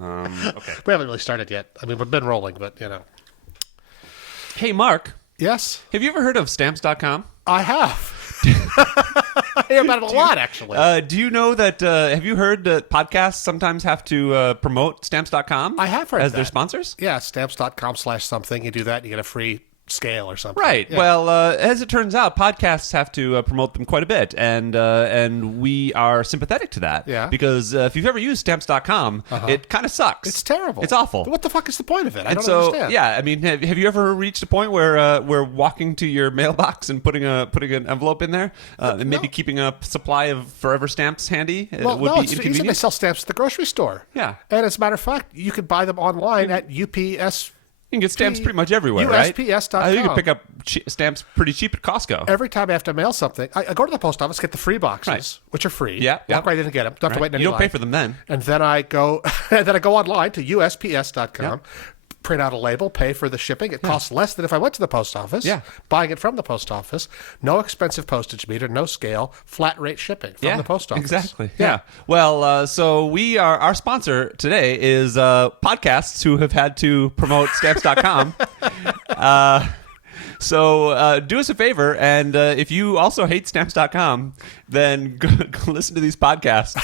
Okay. We haven't really started yet. I mean, we've been rolling, but, Hey, Mark, Yes, have you ever heard of Stamps.com? I have. I hear about it a lot, actually. Do you know that, have you heard that podcasts sometimes have to promote Stamps.com? I have heard as that. their sponsors? Yeah, stamps.com/something. You do that, you get a free scale or something. Right. Yeah. Well, as it turns out, podcasts have to promote them quite a bit, and we are sympathetic to that. Yeah. Because if you've ever used Stamps.com, it kind of sucks. It's terrible. It's awful. What the fuck is the point of it? I And don't so, understand. yeah, I mean, have you ever reached a point where walking to your mailbox and putting an envelope in there, and maybe keeping a supply of forever stamps handy Well, would no, be it's easy. inconvenient? They sell stamps at the grocery store. Yeah. And as a matter of fact, you can buy them online at UPS. You can get stamps pretty much everywhere, right? USPS.com. You can pick up stamps pretty cheap at Costco. Every time I have to mail something, I go to the post office, get the free boxes, Right. which are free. Yeah, Walk right in and get them. Don't have to wait in any You don't pay line. for them then. And then I go, online to USPS.com, print out a label, pay for the shipping. It costs less than if I went to the post office. Yeah. Buying it from the post office, no expensive postage meter, no scale, flat rate shipping from the post office. Exactly. Yeah. Well, so our sponsor today is podcasts who have had to promote Stamps.com. So do us a favor, and if you also hate Stamps.com, then go listen to these podcasts.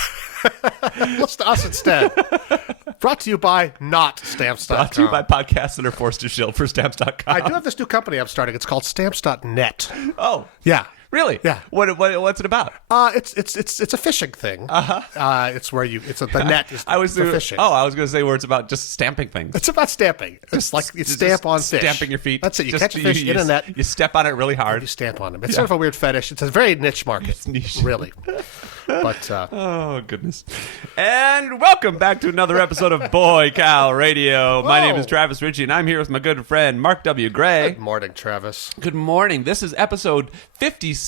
Listen to us instead. Brought to you by not Stamps.com. Brought to you by podcasts that are forced to shield for Stamps.com. I do have this new company I'm starting. It's called Stamps.net. Oh. Yeah. Really? Yeah. What's it about? It's a fishing thing. It's where the net is for fishing. Oh, I was going to say where it's about just stamping things. It's about stamping. It's like you stamp on fish. Stamping your feet. That's it. You catch a fish in a net. You step on it really hard. You stamp on them. It's sort of a weird fetish. It's a very niche market. It's niche. Really. But oh, goodness. And welcome back to another episode of Boy Cow Radio. My name is Travis Ritchie, and I'm here with my good friend Mark W. Gray. good morning, Travis. Good morning. This is episode 57.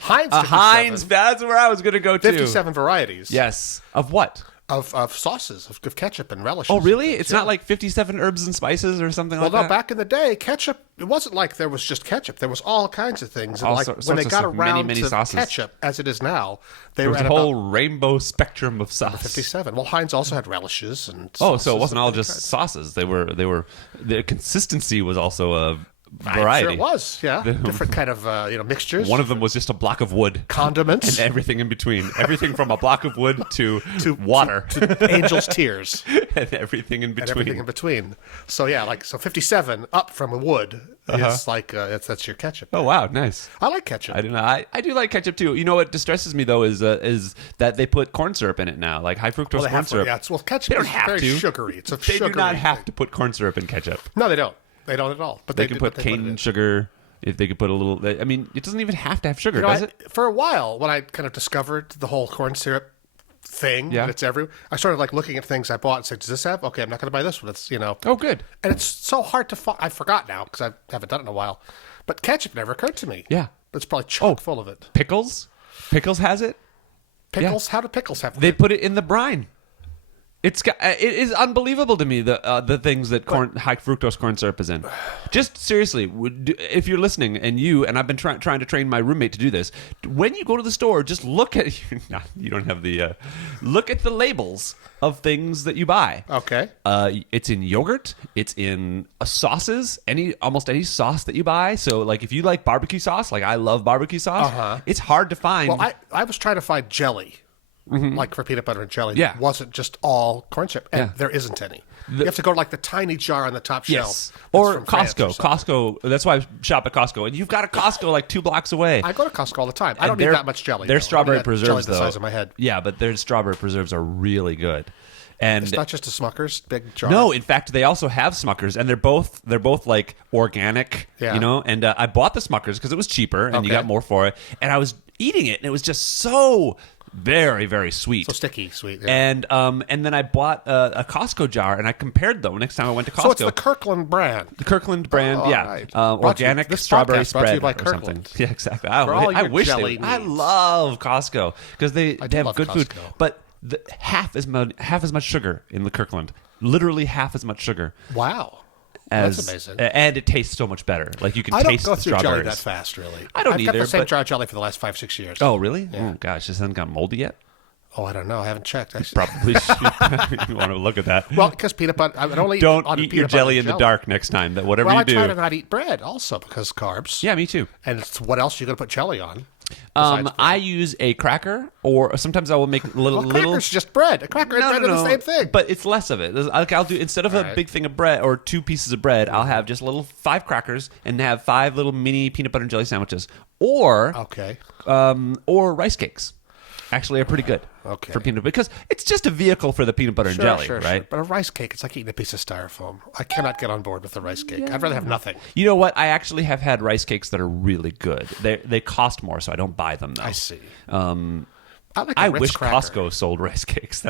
Heinz 57. Heinz, that's where I was going to go to. 57 varieties. Yes. Of what? Of sauces, of ketchup and relishes. Oh, really? It's not like 57 herbs and spices or something like Well, that? no, back in the day, ketchup, it wasn't like there was just ketchup. There was all kinds of things. And All like sorts when they of got stuff, around many to sauces. ketchup, as it is now, they There were was at a whole about rainbow spectrum of sauce. 57. Well, Heinz also had relishes and Oh, sauces so it wasn't of all different just kinds. sauces. The consistency was also a I'm variety. sure it was, yeah. Different kind of mixtures. One of them was just a block of wood. Condiments. And everything in between. Everything from a block of wood to water. to angel's tears. And everything in And between. everything in between. So, yeah, 57 up from a wood is like, that's your ketchup. Oh, wow. Nice. I like ketchup. I don't know. I do like ketchup, too. You know what distresses me, though, is that they put corn syrup in it now, like high fructose Well, they corn have to, syrup. yeah. Ketchup They don't is have very to. sugary. It's a They sugary do not have thing. to put corn syrup in ketchup. No, they don't. They don't at all. But They they can do- put but they cane it in. sugar. If they could put a little... I mean, it doesn't even have to have sugar, You know, does it? for a while, when I kind of discovered the whole corn syrup thing, Yeah. that it's everywhere, I started looking at things I bought and said, does this have? Okay, I'm not going to buy this one. It's, Oh, good. And it's so hard to find. I forgot now because I haven't done it in a while. But ketchup never occurred to me. Yeah. It's probably chock full of it. Pickles? Pickles has it? Pickles? How do pickles have They put it in the brine. It is unbelievable to me the things that high fructose corn syrup is in. Just seriously, if you're listening and I've been trying to train my roommate to do this, when you go to the store, just look at you don't have the look at the labels of things that you buy. Okay. It's in yogurt. It's in sauces. Almost any sauce that you buy. So like if you like barbecue sauce, like I love barbecue sauce, it's hard to find. Well, I was trying to find jelly. Like for peanut butter and jelly, Yeah. that wasn't just all corn syrup, and Yeah. there isn't any. You have to go to the tiny jar on the top shelf. Yes. that's Or from France Costco. something. Costco. That's why I shop at Costco. And you've got a Costco like 2 blocks away. I go to Costco all the time. I And don't need their- that much jelly. Their though. strawberry I need that jelly preserves, the though. size of my head. Yeah, but their strawberry preserves are really good. And It's not just a Smucker's big jar. no, in fact, they also have Smuckers, and they're both like organic, Yeah. And I bought the Smuckers because it was cheaper, and you Okay. got more for it. And I was eating it, and it was just so very, very sweet. So sticky, sweet. Yeah. And then I bought a Costco jar, and I compared them next time I went to Costco. So it's the Kirkland brand. The Kirkland brand, Oh, yeah, right. organic This strawberry podcast brought to you spread by or something. Kirkland. Yeah, exactly. For all I your wish jelly I needs. love Costco because they have love good food, Costco. but half as much sugar in the Kirkland. Literally half as much sugar. Wow. As, That's amazing. And it tastes so much better. Like you can I don't taste go the through jelly strawberries. that fast, really. I don't I've either, got the same but- jar of jelly for the last 5-6 years. Oh, really? Oh, gosh, this hasn't got moldy yet. Oh, I don't know. I haven't checked. Probably should. You want to look at that. Well, because peanut butter, I would only Don't on eat peanut your butter jelly and in the dark next time. That whatever Well, you I do. try to not eat bread also because carbs. Yeah, me too. And it's, what else are you going to put jelly on? besides bread? I use a cracker, or sometimes I will make little. Well, cracker's just bread. A cracker and bread are the same thing. But it's less of it. I'll do, instead of a big thing of bread or 2 pieces of bread, I'll have just 5 crackers and have 5 little mini peanut butter and jelly sandwiches, or rice cakes. Actually, are pretty good for peanut, because it's just a vehicle for the peanut butter and jelly, right? Sure. But a rice cake, it's like eating a piece of styrofoam. I cannot get on board with a rice cake. I'd rather have nothing. You know what? I actually have had rice cakes that are really good. They cost more, so I don't buy them though. I see. I wish Costco sold rice cakes.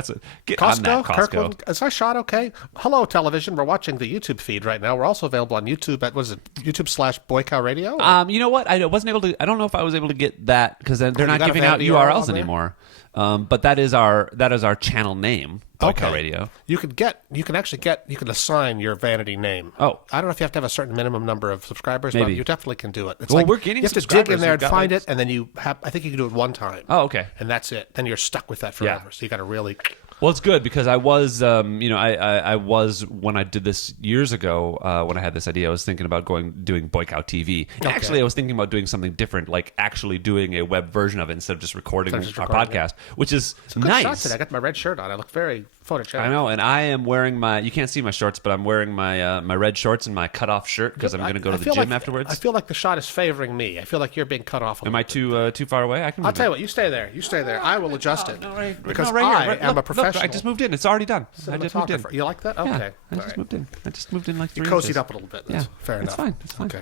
Get on that, Costco. Kirkland, is our shot okay? Hello, television. We're watching the YouTube feed right now. We're also available on YouTube at, YouTube/Boycow Radio? You know what? I wasn't able to. I don't know if I was able to get that, because they're not giving out URLs anymore. But that is our channel name, Boycow Radio. You can assign your vanity name. Oh, I don't know if you have to have a certain minimum number of subscribers, maybe. but you definitely can do it. It's we're getting you have to dig in there and find it, and then I think you can do it one time. Oh, okay. And that's it. Then you're stuck with that forever. Yeah. So you got to really. Well, it's good, because I was, I was, when I did this years ago, when I had this idea, I was thinking about doing Boycow TV. And actually, I was thinking about doing something different, like actually doing a web version of it instead of just recording our podcast, which is nice. Shot today. I got my red shirt on. I look very photogenic. I know, and I am wearing you can't see my shorts, but I'm wearing my red shorts and my cut-off shirt, because I'm going to go to the gym afterwards. I feel like the shot is favoring me. I feel like you're being cut off. Am I too far away? I'll tell you what. You stay there. I will adjust it. Because I am a professional. Look, I just moved in. It's already done. I just moved in. You like that? Okay. Yeah, I just moved in. I just moved in like 3 You inches. cozied up a little bit. That's fair enough. It's fine. Okay.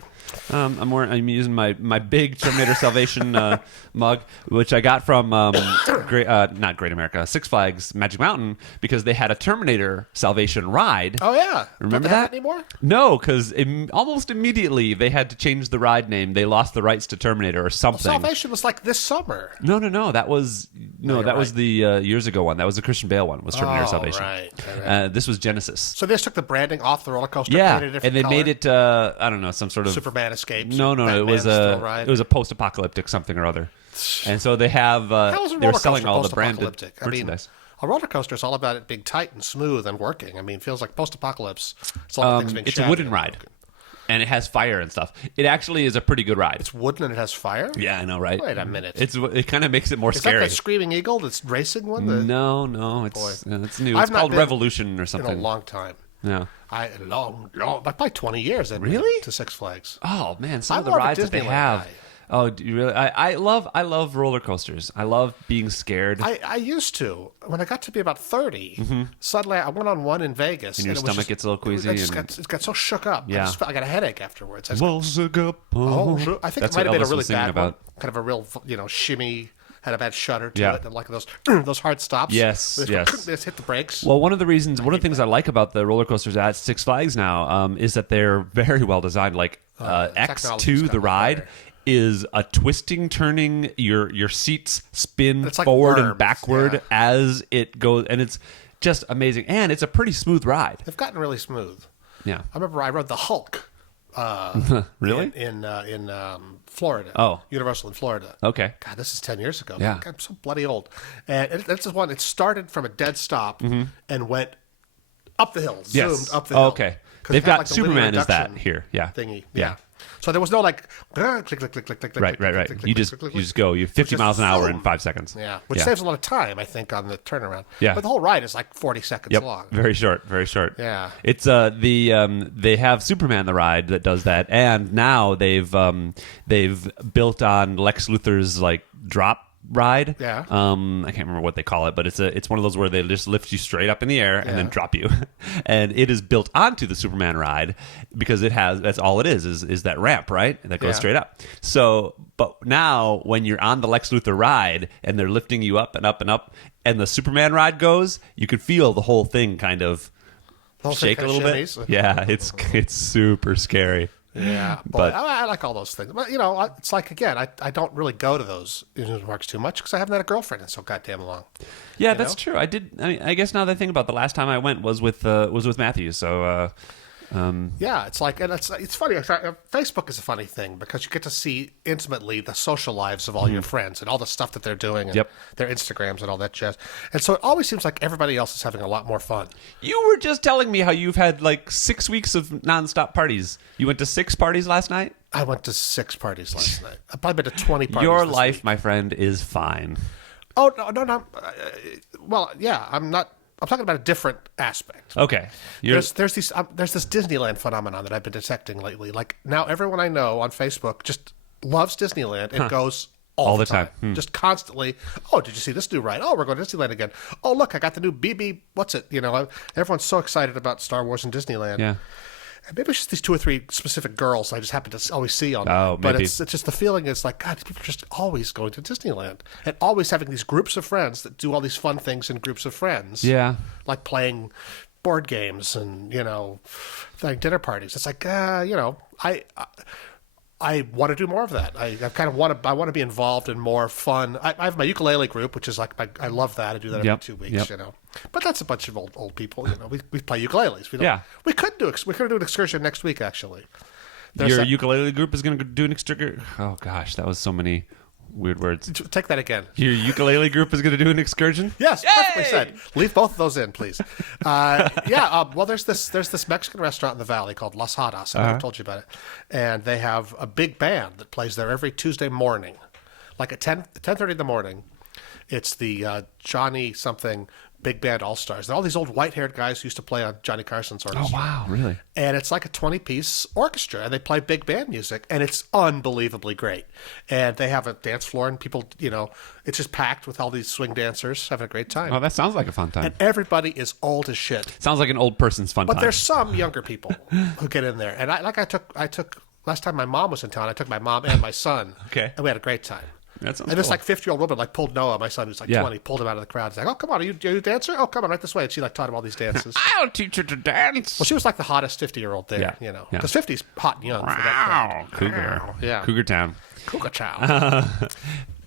I'm using my big Terminator Salvation mug, which I got from not Great America, Six Flags Magic Mountain, because they had a Terminator Salvation ride. Oh yeah. Remember Don't they have that it anymore? No, because almost immediately they had to change the ride name. They lost the rights to Terminator or something. Salvation was like this summer. No. That was was the years ago one. That was the Christian Bale one. Was Terminator Salvation? Right. This was Genesis. So they just took the branding off the roller coaster. Yeah, and they made it. I don't know, some sort of Superman escapes. No. It was a post-apocalyptic something or other. And so they have. They're selling all the branded merchandise. A roller coaster is all about it being tight and smooth and working. I mean, it feels like post-apocalypse. It's all things being It's a wooden ride. And it has fire and stuff. It actually is a pretty good ride. It's wooden and it has fire? Yeah, I know, right? Wait a minute. It kind of makes it more scary. Is that the Screaming Eagle that's racing one? No. It's new. It's called Revolution or something. In a long time. Yeah. By 20 years. Really? To Six Flags. Oh, man. Some of the rides that they have. Guy. Oh, do you really? I love roller coasters. I love being scared. I used to. When I got to be about 30, suddenly I went on one in Vegas. And your stomach gets a little queasy. It got so shook up. Yeah. I got a headache afterwards. I think That's it might have been a Elvis really was singing bad about. one. Kind of a real, shimmy. Had a bad shudder to it, and like those hard stops. Yes. They just hit the brakes. Well, one of the things I like about the roller coasters at Six Flags now is that they're very well designed. Like X2, the ride, is a twisting, turning. Your seats spin forward and backward as it goes, and it's just amazing. And it's a pretty smooth ride. They've gotten really smooth. Yeah, I remember I rode the Hulk. Really? In Florida. Oh. Universal in Florida. Okay. God, this is 10 years ago. Yeah. I'm so bloody old. And this is one. It started from a dead stop and went up the hill. Zoomed up the hill. Okay. They've got Superman is that here. Yeah. Thingy. Yeah. So there was no click, click, click, click, click, click. Right. You just go. You're 50 miles an hour in 5 seconds. Yeah. Which saves a lot of time, I think, on the turnaround. Yeah. But the whole ride is like 40 seconds long. Very short. Yeah. It's they have Superman the ride that does that, and now they've built on Lex Luthor's like drop ride. Yeah. I can't remember what they call it, but it's one of those where they just lift you straight up in the air and then drop you. And it is built onto the Superman ride because that's all it is that ramp, right? That goes straight up. So, but now when you're on the Lex Luthor ride and they're lifting you up and up and up, and the Superman ride goes, you can feel the whole thing kind of shake a little bit. Yeah, it's super scary. Yeah, but I like all those things. But, it's like, again, I don't really go to those amusement parks too much because I haven't had a girlfriend in so goddamn long. Yeah, that's true. I guess now that I think about it, the last time I went was with Matthew. So Yeah, it's like, and it's funny. Facebook is a funny thing because you get to see intimately the social lives of all your friends and all the stuff that they're doing and their Instagrams and all that jazz. And so it always seems like everybody else is having a lot more fun. You were just telling me how you've had like 6 weeks of nonstop parties. You went to 6 parties last night? I went to 6 parties last night. I've probably been to 20 parties. Your this life, week. my friend, is fine. Oh, no. Well, yeah, I'm not. I'm talking about a different aspect. Okay. There's this Disneyland phenomenon that I've been detecting lately. Like now, everyone I know on Facebook just loves Disneyland and goes all the time. Just constantly. Oh, did you see this new ride? Oh, we're going to Disneyland again. Oh, look, I got the new BB. What's it? Everyone's so excited about Star Wars and Disneyland. Yeah. And maybe it's just these 2 or 3 specific girls I just happen to always see on there. Oh, but maybe. it's just the feeling is like, God, people are just always going to Disneyland and always having these groups of friends that do all these fun things in groups of friends. Yeah. Like playing board games and, like dinner parties. It's like, I want to do more of that. I kind of want to be involved in more fun. I have my ukulele group, which is like I love that. I do that every 2 weeks. But that's a bunch of old people. We play ukuleles. We could do an excursion next week. Actually, Your ukulele group is going to do an excursion. Oh gosh, that was so many weird words. Take that again. Your ukulele group is going to do an excursion. Yes, perfectly said. Leave both of those in, please. Well, there's this Mexican restaurant in the Valley called Las Hadas. I never told you about it, and they have a big band that plays there every Tuesday morning, like at 10:30 in the morning. It's the Johnny something Big Band All Stars. They're all these old white-haired guys who used to play on Johnny Carson's orchestra. Oh wow, really? And it's like a 20-piece orchestra, and they play big band music, and it's unbelievably great. And they have a dance floor, and people, it's just packed with all these swing dancers having a great time. Oh, that sounds like a fun time. And everybody is old as shit. Sounds like an old person's fun time. But there's some younger people who get in there. And I took last time my mom was in town, I took my mom and my son. Okay. And we had a great time. That sounds and this cool. 50-year-old woman pulled Noah, my son, who's 20, pulled him out of the crowd. He's like, "Oh, come on, are you a dancer? Oh, come on, right this way." And she taught him all these dances. I'll teach you to dance. Well, she was like the hottest 50-year-old there, because 50's hot and young. For that crowd. Cougar. Yeah. Cougar Town. Cougar Chow.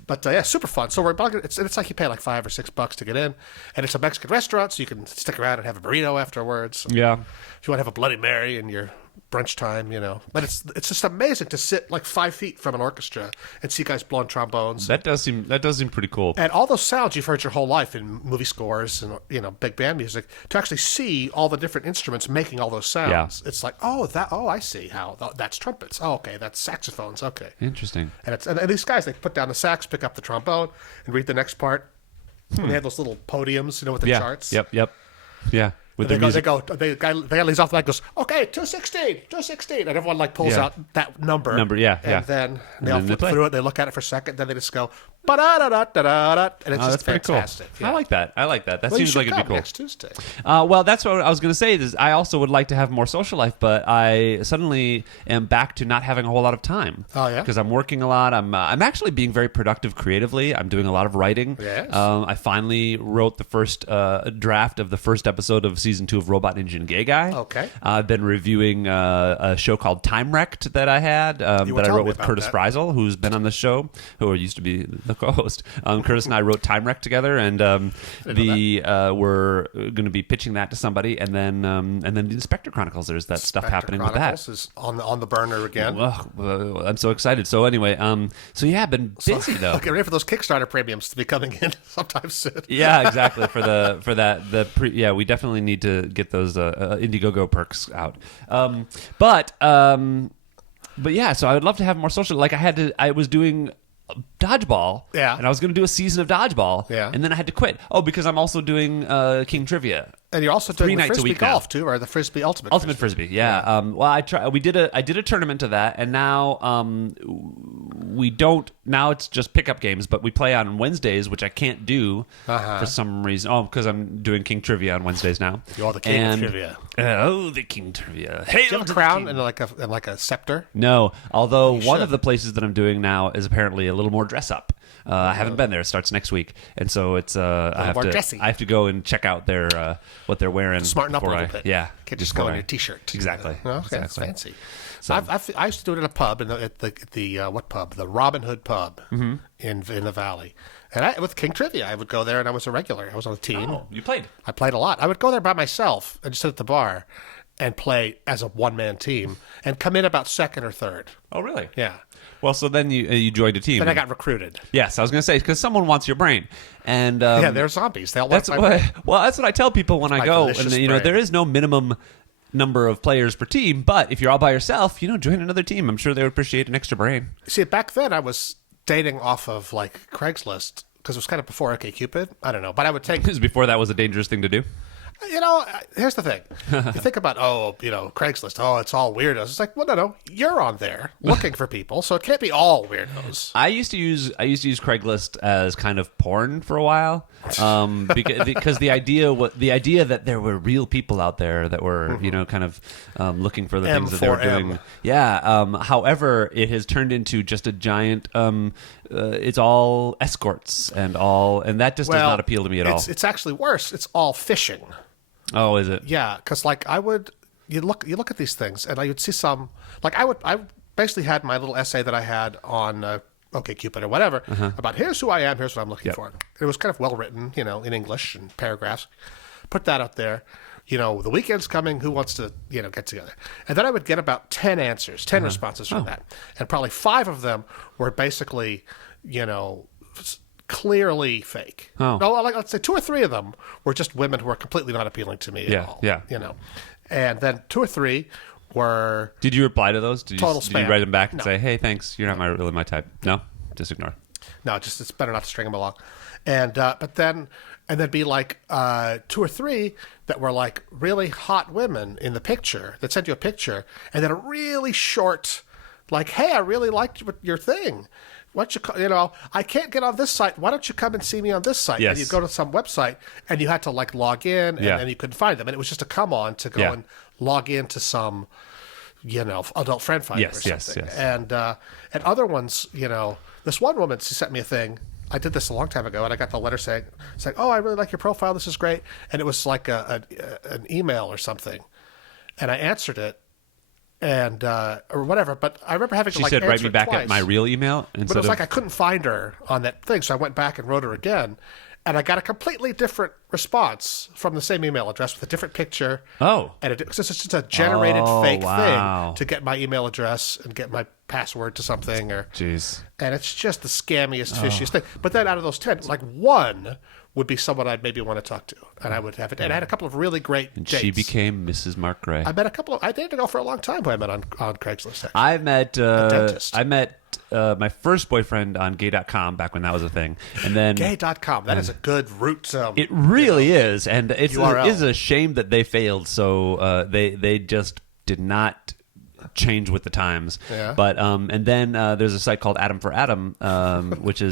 But super fun. So it's like you pay like $5 or $6 to get in, and it's a Mexican restaurant, so you can stick around and have a burrito afterwards. Yeah. If you want to have a Bloody Mary in your brunch time, But it's just amazing to sit like 5 feet from an orchestra and see guys blowing trombones. That does seem pretty cool. And all those sounds you've heard your whole life in movie scores and big band music, to actually see all the different instruments making all those sounds. Yeah. It's like, I see how that's trumpets. Oh, okay, that's saxophones. Okay. Interesting. And these guys, they put down the sax, pick up the trombone, and read the next part. And they have those little podiums, with the charts. Yep. Yeah. The guy leads off the mic, goes, "Okay, 216, and everyone pulls out that number. And then they all flip through it. They look at it for a second, then they just go, ba-da-da-da-da-da-da, and it's just fantastic. Cool. Yeah. I like that. That seems like it'd be cool. Next Tuesday. Well, that's what I was going to say. Is I also would like to have more social life, but I suddenly am back to not having a whole lot of time. Oh yeah, because I'm working a lot. I'm actually being very productive creatively. I'm doing a lot of writing. Yes. I finally wrote the first draft of the first episode of season 2 of Robot Ninja and Gay Guy. Okay. I've been reviewing a show called Time Wrecked that I had that I wrote with Curtis Freisel, who's been on the show, who used to be the co-host. Curtis and I wrote Time Wrecked together, and we're going to be pitching that to somebody, and then the Spectre Chronicles. There's that stuff happening with that. Is on the burner again. I'm so excited. So anyway, I've been busy though. Get ready for those Kickstarter premiums to be coming in sometime soon. Yeah, exactly. We definitely need to get those Indiegogo perks out. But yeah, so I would love to have more social. I was doing dodgeball, and I was going to do a season of dodgeball, and then I had to quit. Oh, because I'm also doing King Trivia. And you're also doing the Frisbee golf too, or the Frisbee Ultimate Frisbee. Yeah. I did a tournament of that, and now we don't. Now it's just pickup games, but we play on Wednesdays, which I can't do for some reason. Oh, because I'm doing King Trivia on Wednesdays now. You're the King of Trivia. The King Trivia. Hey, do you have a crown and like a scepter? No, although one of the places that I'm doing now is apparently a little more dress up. I haven't been there. It starts next week, and so it's I have to go and check out their what they're wearing. Smarten up a little bit. Yeah, can't just go in your t-shirt. Exactly. Okay, exactly. That's fancy. So I used to do it in a pub at the what pub? The Robin Hood pub in the Valley. And with King Trivia, I would go there, and I was a regular. I was on the team. Oh, you played? I played a lot. I would go there by myself and just sit at the bar. and play as a one-man team and come in about second or third. Oh, really? Yeah. Well, so then you joined a team. Then I got recruited. Yes, I was going to say, because someone wants your brain. And Yeah, they're zombies. They all want that's my brain. well, that's what I tell people when I go. And delicious you know, brain. there is no minimum number of players per team, but if you're all by yourself, you know, join another team. I'm sure they would appreciate an extra brain. See, back then I was dating off of like Craigslist because it was kind of before OkCupid. I don't know, but I would take. Because before that was a dangerous thing to do. You know, here's the thing. You think about, Craigslist. Oh, it's all weirdos. It's like, well, no. You're on there looking for people, so it can't be all weirdos. I used to use Craigslist as kind of porn for a while, because the idea that there were real people out there that were kind of looking for the things that they were doing. Yeah. However, it has turned into just a giant. It's all escorts and that just does not appeal to me at all. It's actually worse. It's all phishing. Oh, is it? Yeah, because like you look at these things, and I would see some like I basically had my little essay that I had on OkCupid or whatever about here's who I am, here's what I'm looking for. It was kind of well written, in English and paragraphs. Put that out there. The weekend's coming. Who wants to get together? And then I would get about 10 answers, 10 responses from that, and probably 5 of them were basically clearly fake. Oh. No, let's say 2 or 3 of them were just women who were completely not appealing to me at all. Yeah. And then 2 or 3 were Did you reply to those? Did you spam. write them back and No. say, "Hey, thanks, you're not really my type"? No, just ignore. no, just it's better not to string them along. And but then be like 2 or 3 that were like really hot women in the picture that sent you a picture, and then a really short, like, "Hey, I really liked your thing. Why don't you, I can't get on this site. Why don't you come and see me on this site?" Yes. And you go to some website, and you had to like log in, and then you couldn't find them, and it was just a come on to go and log into some, adult friend finder or something. Yes. And other ones, this one woman, she sent me a thing. I did this a long time ago, and I got the letter saying, "Oh, I really like your profile. This is great." And it was like an email or something, and I answered it. And or whatever, but I remember having to She said, answer "Write me it back twice. at my real email." But it was like I couldn't find her on that thing, so I went back and wrote her again, and I got a completely different response from the same email address with a different picture. Oh, And it's just a generated fake wow. thing to get my email address and get my password to something, jeez. and it's just the scammiest, fishiest thing. But then out of those 10, like one would be someone I'd maybe want to talk to, and I would have it. And I had a couple of really great dates. She became Mrs. Mark Gray. I dated a girl for a long time who I met on Craigslist. Actually. I met dentist. my first boyfriend on gay.com back when that was a thing. And then Gay.com. That is a good root. it really is. And it URL. is a shame that they failed. So they just did not change with the times. Yeah. But and then there's a site called Adam for Adam, which it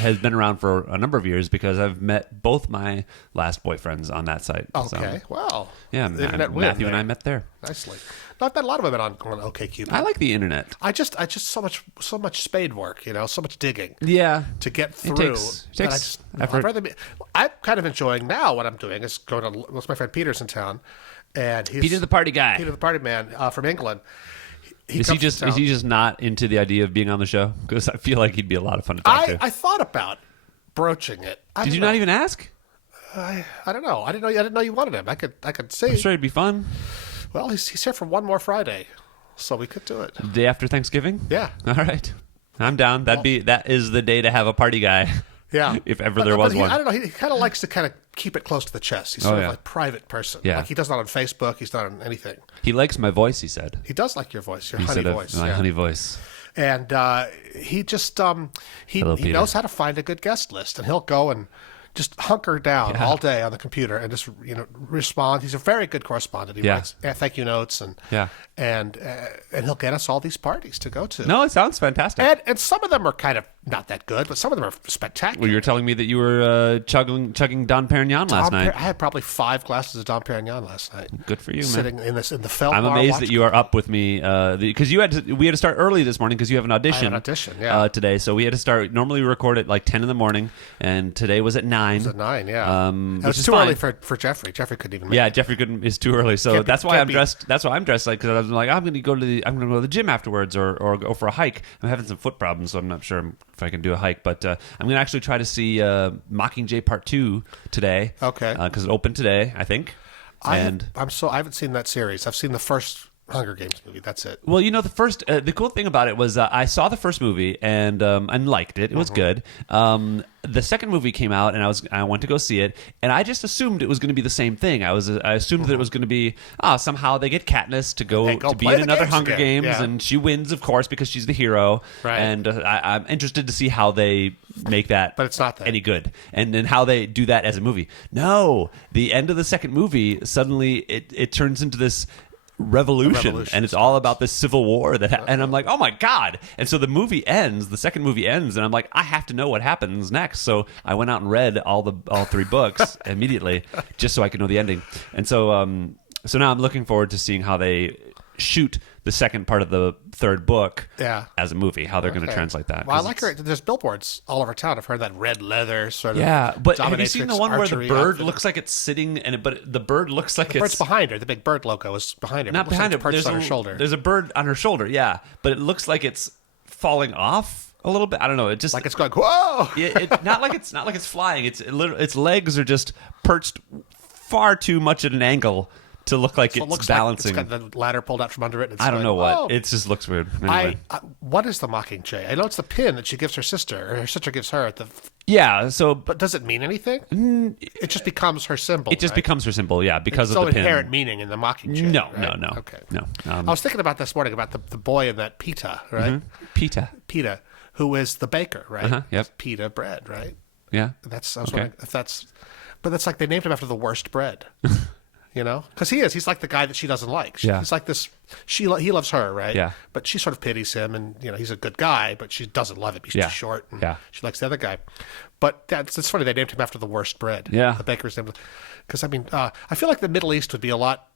has been around for a number of years because I've met both my last boyfriends on that site. Okay. So, wow. yeah, The internet win Matthew and there. I met there. Nicely. No, I've met a lot of women on OkCupid. I like the internet. I just so much spade work, so much digging. Yeah. To get through. takes that effort. I'm kind of enjoying now what I'm doing is going to, my friend Peter's in town, and he's Peter the party guy. Peter the party man from England. Is he just not into the idea of being on the show? Because I feel like he'd be a lot of fun to talk to. I thought about broaching it. Did you not even ask? I don't know. I didn't know you wanted him. I could see. I'm sure it'd be fun. Well, he's here for one more Friday, so we could do it. The day after Thanksgiving? Yeah. All right. I'm down. That is the day to have a party guy. Yeah. If ever there was one. I don't know. He kind of likes to kind of keep it close to the chest. He's sort of like a private person. Yeah. Like he does not on Facebook. He's not on anything. He likes my voice, he said. He does like your voice, your He honey said voice. my honey voice. And he just he Hello, Peter. knows how to find a good guest list, and he'll go and just hunker down all day on the computer and just respond. He's a very good correspondent. He writes thank you notes and he'll get us all these parties to go to. No, it sounds fantastic. And some of them are kind of not that good, but some of them are spectacular. Well, you were telling me that you were chugging Don Perignon last night. I had probably 5 glasses of Dom Perignon last night. Good for you, man. Sitting in the Felt I'm bar amazed watching. that you are up with me because we had to start early this morning because you have an audition. I have an audition, yeah. Today, so we had to start. Normally we record at like 10 in the morning, and today was at 9. It was at 9, yeah. It which was is too fine. early for Jeffrey. Jeffrey couldn't even make Yeah, it. Jeffrey couldn't. Is too early, so that's why I'm be- dressed. That's why I'm dressed like because I was like I'm going to go to the gym afterwards or go for a hike. I'm having some foot problems, so I'm not sure if I can do a hike. But I'm going to actually try to see Mockingjay Part 2 today. Okay. Because it opened today, I think. I And haven't seen that series. I've seen the first Hunger Games movie. That's it. well, the cool thing about it was I saw the first movie and liked it. It was good. The second movie came out and I went to go see it, and I just assumed it was going to be the same thing. I assumed that it was going to be somehow they get Katniss to go to be play in the another games Hunger again. Games, Yeah. and she wins, of course, because she's the hero. Right. And I'm interested to see how they make that, But it's not that. any good, and then how they do that as a movie. No, the end of the second movie suddenly it turns into this revolution, and it's all about this civil war and I'm like, oh my god. And so the second movie ends, and I'm like, I have to know what happens next. So I went out and read all 3 books immediately, just so I could know the ending. And so now I'm looking forward to seeing how they shoot the second part of the third book as a movie, how they're going to translate that. Well, I like her. There's billboards all over town. I've heard that red leather sort of. Yeah, but have you seen the one where the bird outfit. looks like it's sitting, but the bird looks like The bird's it's behind her. The big bird logo is behind her. not It looks behind like her. it's perched on her shoulder. There's a bird on her shoulder, yeah, but it looks like it's falling off a little bit. I don't know. It just Like it's going, whoa! not like it's flying. Its legs are just perched far too much at an angle to look like So it it's looks balancing. Like it's got the ladder pulled out from under it. And it's I don't going, know whoa. what. It just looks weird. Anyway. What is the Mockingjay? I know it's the pin that she gives her sister, or her sister gives her. Yeah. So, But does it mean anything? It just becomes her symbol. it just right? becomes her symbol. Yeah, because It's of no the pin. inherent meaning in the Mockingjay. No, right? no. Okay. No. I was thinking about this morning about the boy in that pita, right? Pita. Pita, who is the baker, right? Uh-huh, yep. It's pita bread, right? Yeah. I was wondering if that's, but that's like they named him after the worst bread. You know, because he's like the guy that she doesn't like. He's like this. He loves her, right? Yeah. But she sort of pities him, and he's a good guy, but she doesn't love him. He's too short. And she likes the other guy. But it's funny they named him after the worst bread. Yeah. The baker's name. Because I feel like the Middle East would be a lot.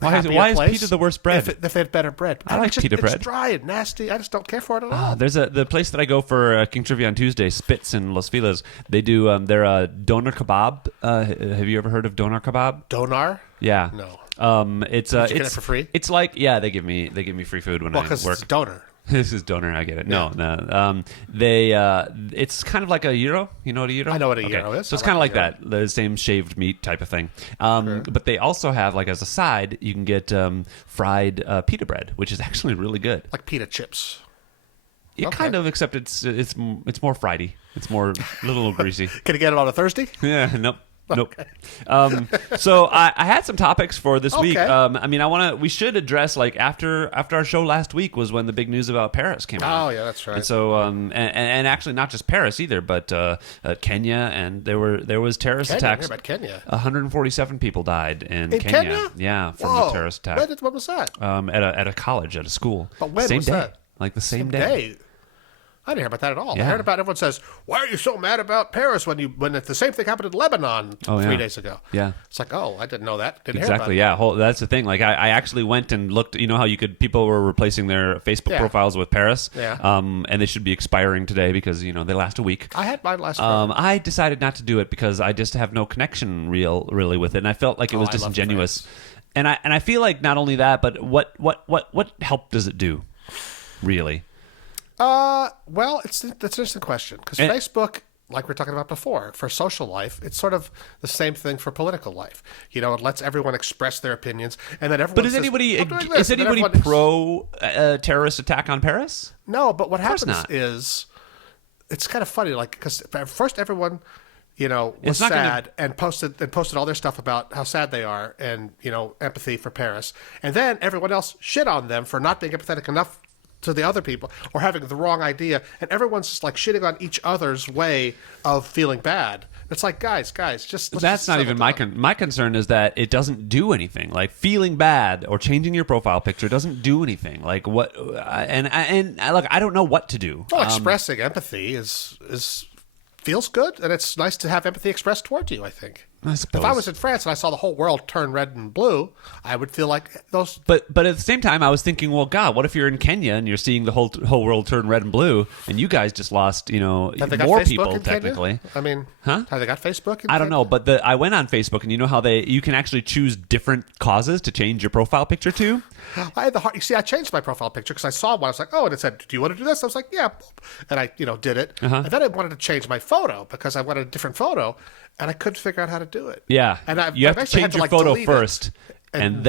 Why is pita the worst bread? If they had better bread. I like pita bread. It's dry and nasty. I just don't care for it at all. There's the place that I go for King Trivia on Tuesday, Spitz in Los Feliz. They do their doner kebab. Have you ever heard of doner kebab? Donar? Yeah. No. It's Did you get it for free? It's like they give me free food when I Because work. it's donor. This is donor. I get it. No. It's kind of like a gyro. You know what a gyro? I know what a gyro is. So it's I kind of like like that, the same shaved meat type of thing. But they also have, like, as a side, you can get fried pita bread, which is actually really good. Like pita chips. Kind of, except it's more friedy. It's more a little greasy. Can you get it on a Thursday? Yeah. Nope. So I had some topics for this week. Okay. We should address, like, after our show last week was when the big news about Paris came out. Oh yeah, that's right. And so and actually not just Paris either, but Kenya, and there was terrorist attacks. About Kenya. 147 people died in Kenya? Yeah, from a terrorist attack. When was that? At a college, at a school. But when same was day. that? Like the same day. I didn't hear about that at all. Yeah. I heard about everyone says, "Why are you so mad about Paris when the same thing happened in Lebanon 3 days ago?" Yeah. It's like, oh, I didn't know that. Didn't Exactly. hear about That's the thing. Like, I actually went and looked. You know how people were replacing their Facebook profiles with Paris. Yeah. And they should be expiring today because they last a week. I had mine last. I decided not to do it because I just have no connection really with it, and I felt like it was I love disingenuous. And I feel like not only that, but what help does it do, really? Well, that's an interesting question because Facebook, like we were talking about before, for social life, it's sort of the same thing for political life. It lets everyone express their opinions, and then everyone. But is anybody pro terrorist attack on Paris? No, but what happens not. is it's kind of funny, like because at first everyone, was sad and posted all their stuff about how sad they are and empathy for Paris, and then everyone else shit on them for not being empathetic enough to the other people or having the wrong idea, and everyone's just like shitting on each other's way of feeling bad. It's like, guys, just that's not even my concern is that it doesn't do anything. Like, feeling bad or changing your profile picture doesn't do anything. Like, what? And look, I don't know what to do. Well, expressing empathy is feels good, and it's nice to have empathy expressed toward you, I think. I suppose. If I was in France and I saw the whole world turn red and blue, I would feel like those. But at the same time, I was thinking, well, God, what if you're in Kenya and you're seeing the whole world turn red and blue, and you guys just lost, more people technically? Kenya? I mean, have they got Facebook? I don't know, but I went on Facebook, and you know how you can actually choose different causes to change your profile picture to. I had the heart. You see, I changed my profile picture because I saw one. I was like, oh, and it said, "Do you want to do this?" I was like, "Yeah," and I, did it. And then I wanted to change my photo because I wanted a different photo, and I couldn't figure out how to do it. Yeah, and you have to eventually change had your like, photo delete first, it, and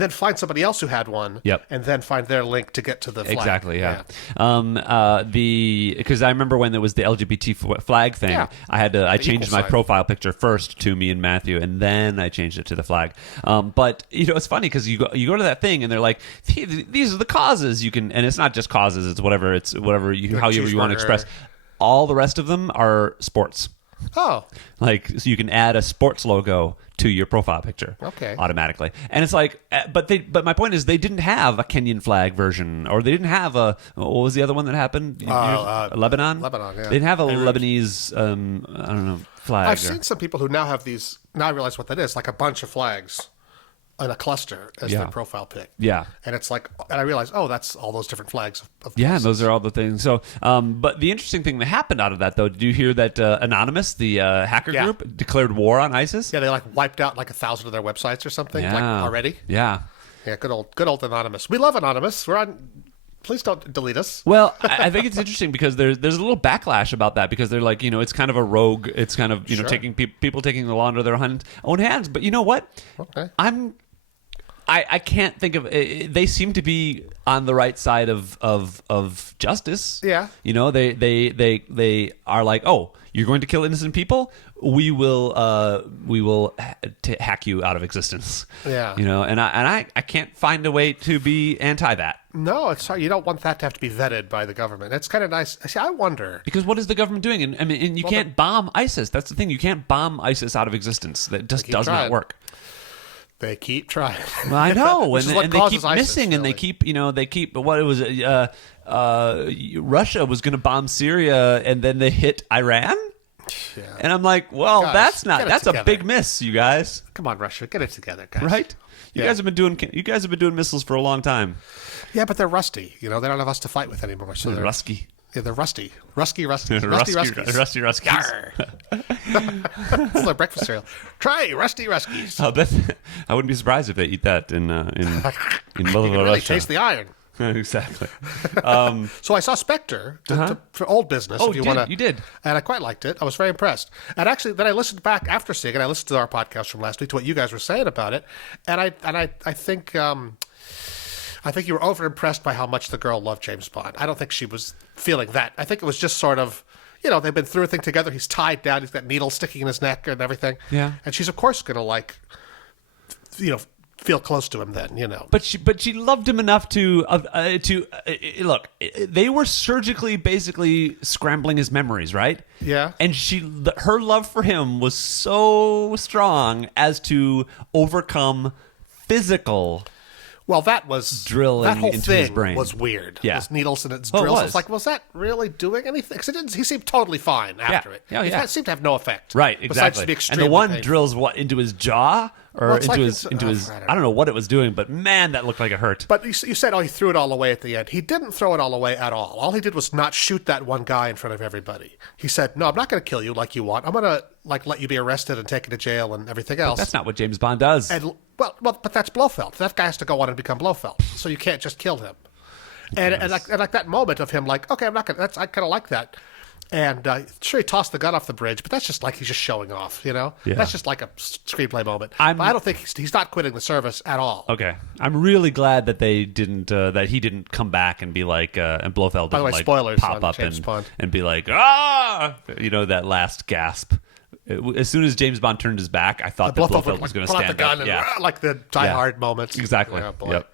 then find somebody else who had one. Yep. And then find their link to get to the flag. Exactly. Yeah. Because I remember when there was the LGBT flag thing, Yeah. I changed my sign. profile picture first to me and Matthew, and then I changed it to the flag. But it's funny because you go to that thing and they're like, these are the causes you can, and it's not just causes, it's whatever however you want to express. All the rest of them are sports. Oh. So you can add a sports logo to your profile picture, automatically, and it's like, but my point is they didn't have a Kenyan flag version, or they didn't have what was the other one that happened? Lebanon. Lebanon, yeah. They didn't have a Lebanese, I don't know, flag. I've seen some people who now have these. Now I realize what that is, like a bunch of flags in a cluster as their profile pic. Yeah. And it's like, and I realized, that's all those different flags of yeah, and those are all the things. So, but the interesting thing that happened out of that, though, did you hear that Anonymous, the hacker group, declared war on ISIS? Yeah, they wiped out 1,000 of their websites or something already. Yeah. Yeah, good old Anonymous. We love Anonymous. We're on. Please don't delete us. Well, I think it's interesting because there's a little backlash about that because they're like, it's kind of a rogue. It's kind of taking people taking the law into their own hands. But you know what? Okay. I can't think of. They seem to be on the right side of justice. Yeah. They are like, oh, you're going to kill innocent people. We will hack you out of existence. Yeah. And I can't find a way to be anti that. No, it's hard. You don't want that to have to be vetted by the government. It's kind of nice. See, I wonder because what is the government doing? And you can't bomb ISIS. That's the thing. You can't bomb ISIS out of existence. That just does not work. They keep trying. Well, I know, and they keep ISIS, missing, really. and they keep what it was. Russia was going to bomb Syria, and then they hit Iran. Yeah. And I'm like, well, Guys, that's a big miss, you guys. Come on, Russia, get it together, guys. Right? You guys have been doing missiles for a long time. Yeah, but they're rusty. They don't have us to fight with anymore. So they're rusty. Yeah, they're rusty. Rusty Ruskies. It's like breakfast cereal. Try Rusty Ruskies. I wouldn't be surprised if they eat that in really taste the iron. Exactly. So I saw Spectre for old business. Oh, if you did. And I quite liked it. I was very impressed. And actually, then I listened back after seeing it. I listened to our podcast from last week to what you guys were saying about it. And I think you were overimpressed by how much the girl loved James Bond. I don't think she was feeling that. I think it was just sort of, they've been through a thing together. He's tied down. He's got needles sticking in his neck and everything. Yeah. And she's, of course, going to, feel close to him then, But she loved him enough to look. They were surgically, basically scrambling his memories, right? Yeah. And her love for him was so strong as to overcome physical. Well, that was drilling that whole into thing his brain. Was weird. Yeah, his needles and its Well, drills. it I was like, was that really doing anything? Because he seemed totally fine after it. It seemed to have no effect. Right, Besides exactly. to be And extremely the one painful. drills into his jaw or into his. I don't know what it was doing, but man, that looked like it hurt. But you said, he threw it all away at the end. He didn't throw it all away at all. All he did was not shoot that one guy in front of everybody. He said, "No, I'm not going to kill you like you want. I'm going to let you be arrested and taken to jail and everything else." But that's not what James Bond does. And but that's Blofeld. That guy has to go on and become Blofeld. So you can't just kill him. And like that moment of him, okay, I'm not going to. I kind of like that. And sure, he tossed the gun off the bridge, but that's just like he's just showing off, Yeah. That's just like a screenplay moment. But I don't think he's not quitting the service at all. Okay, I'm really glad that they didn't that he didn't come back and be like and Blofeld By the didn't way, spoilers pop on up James Bond. and be like that last gasp. As soon as James Bond turned his back, I thought that Blofeld was going to stand out the gun up. and like the Die Hard moment. Exactly. Oh, boy. Yep.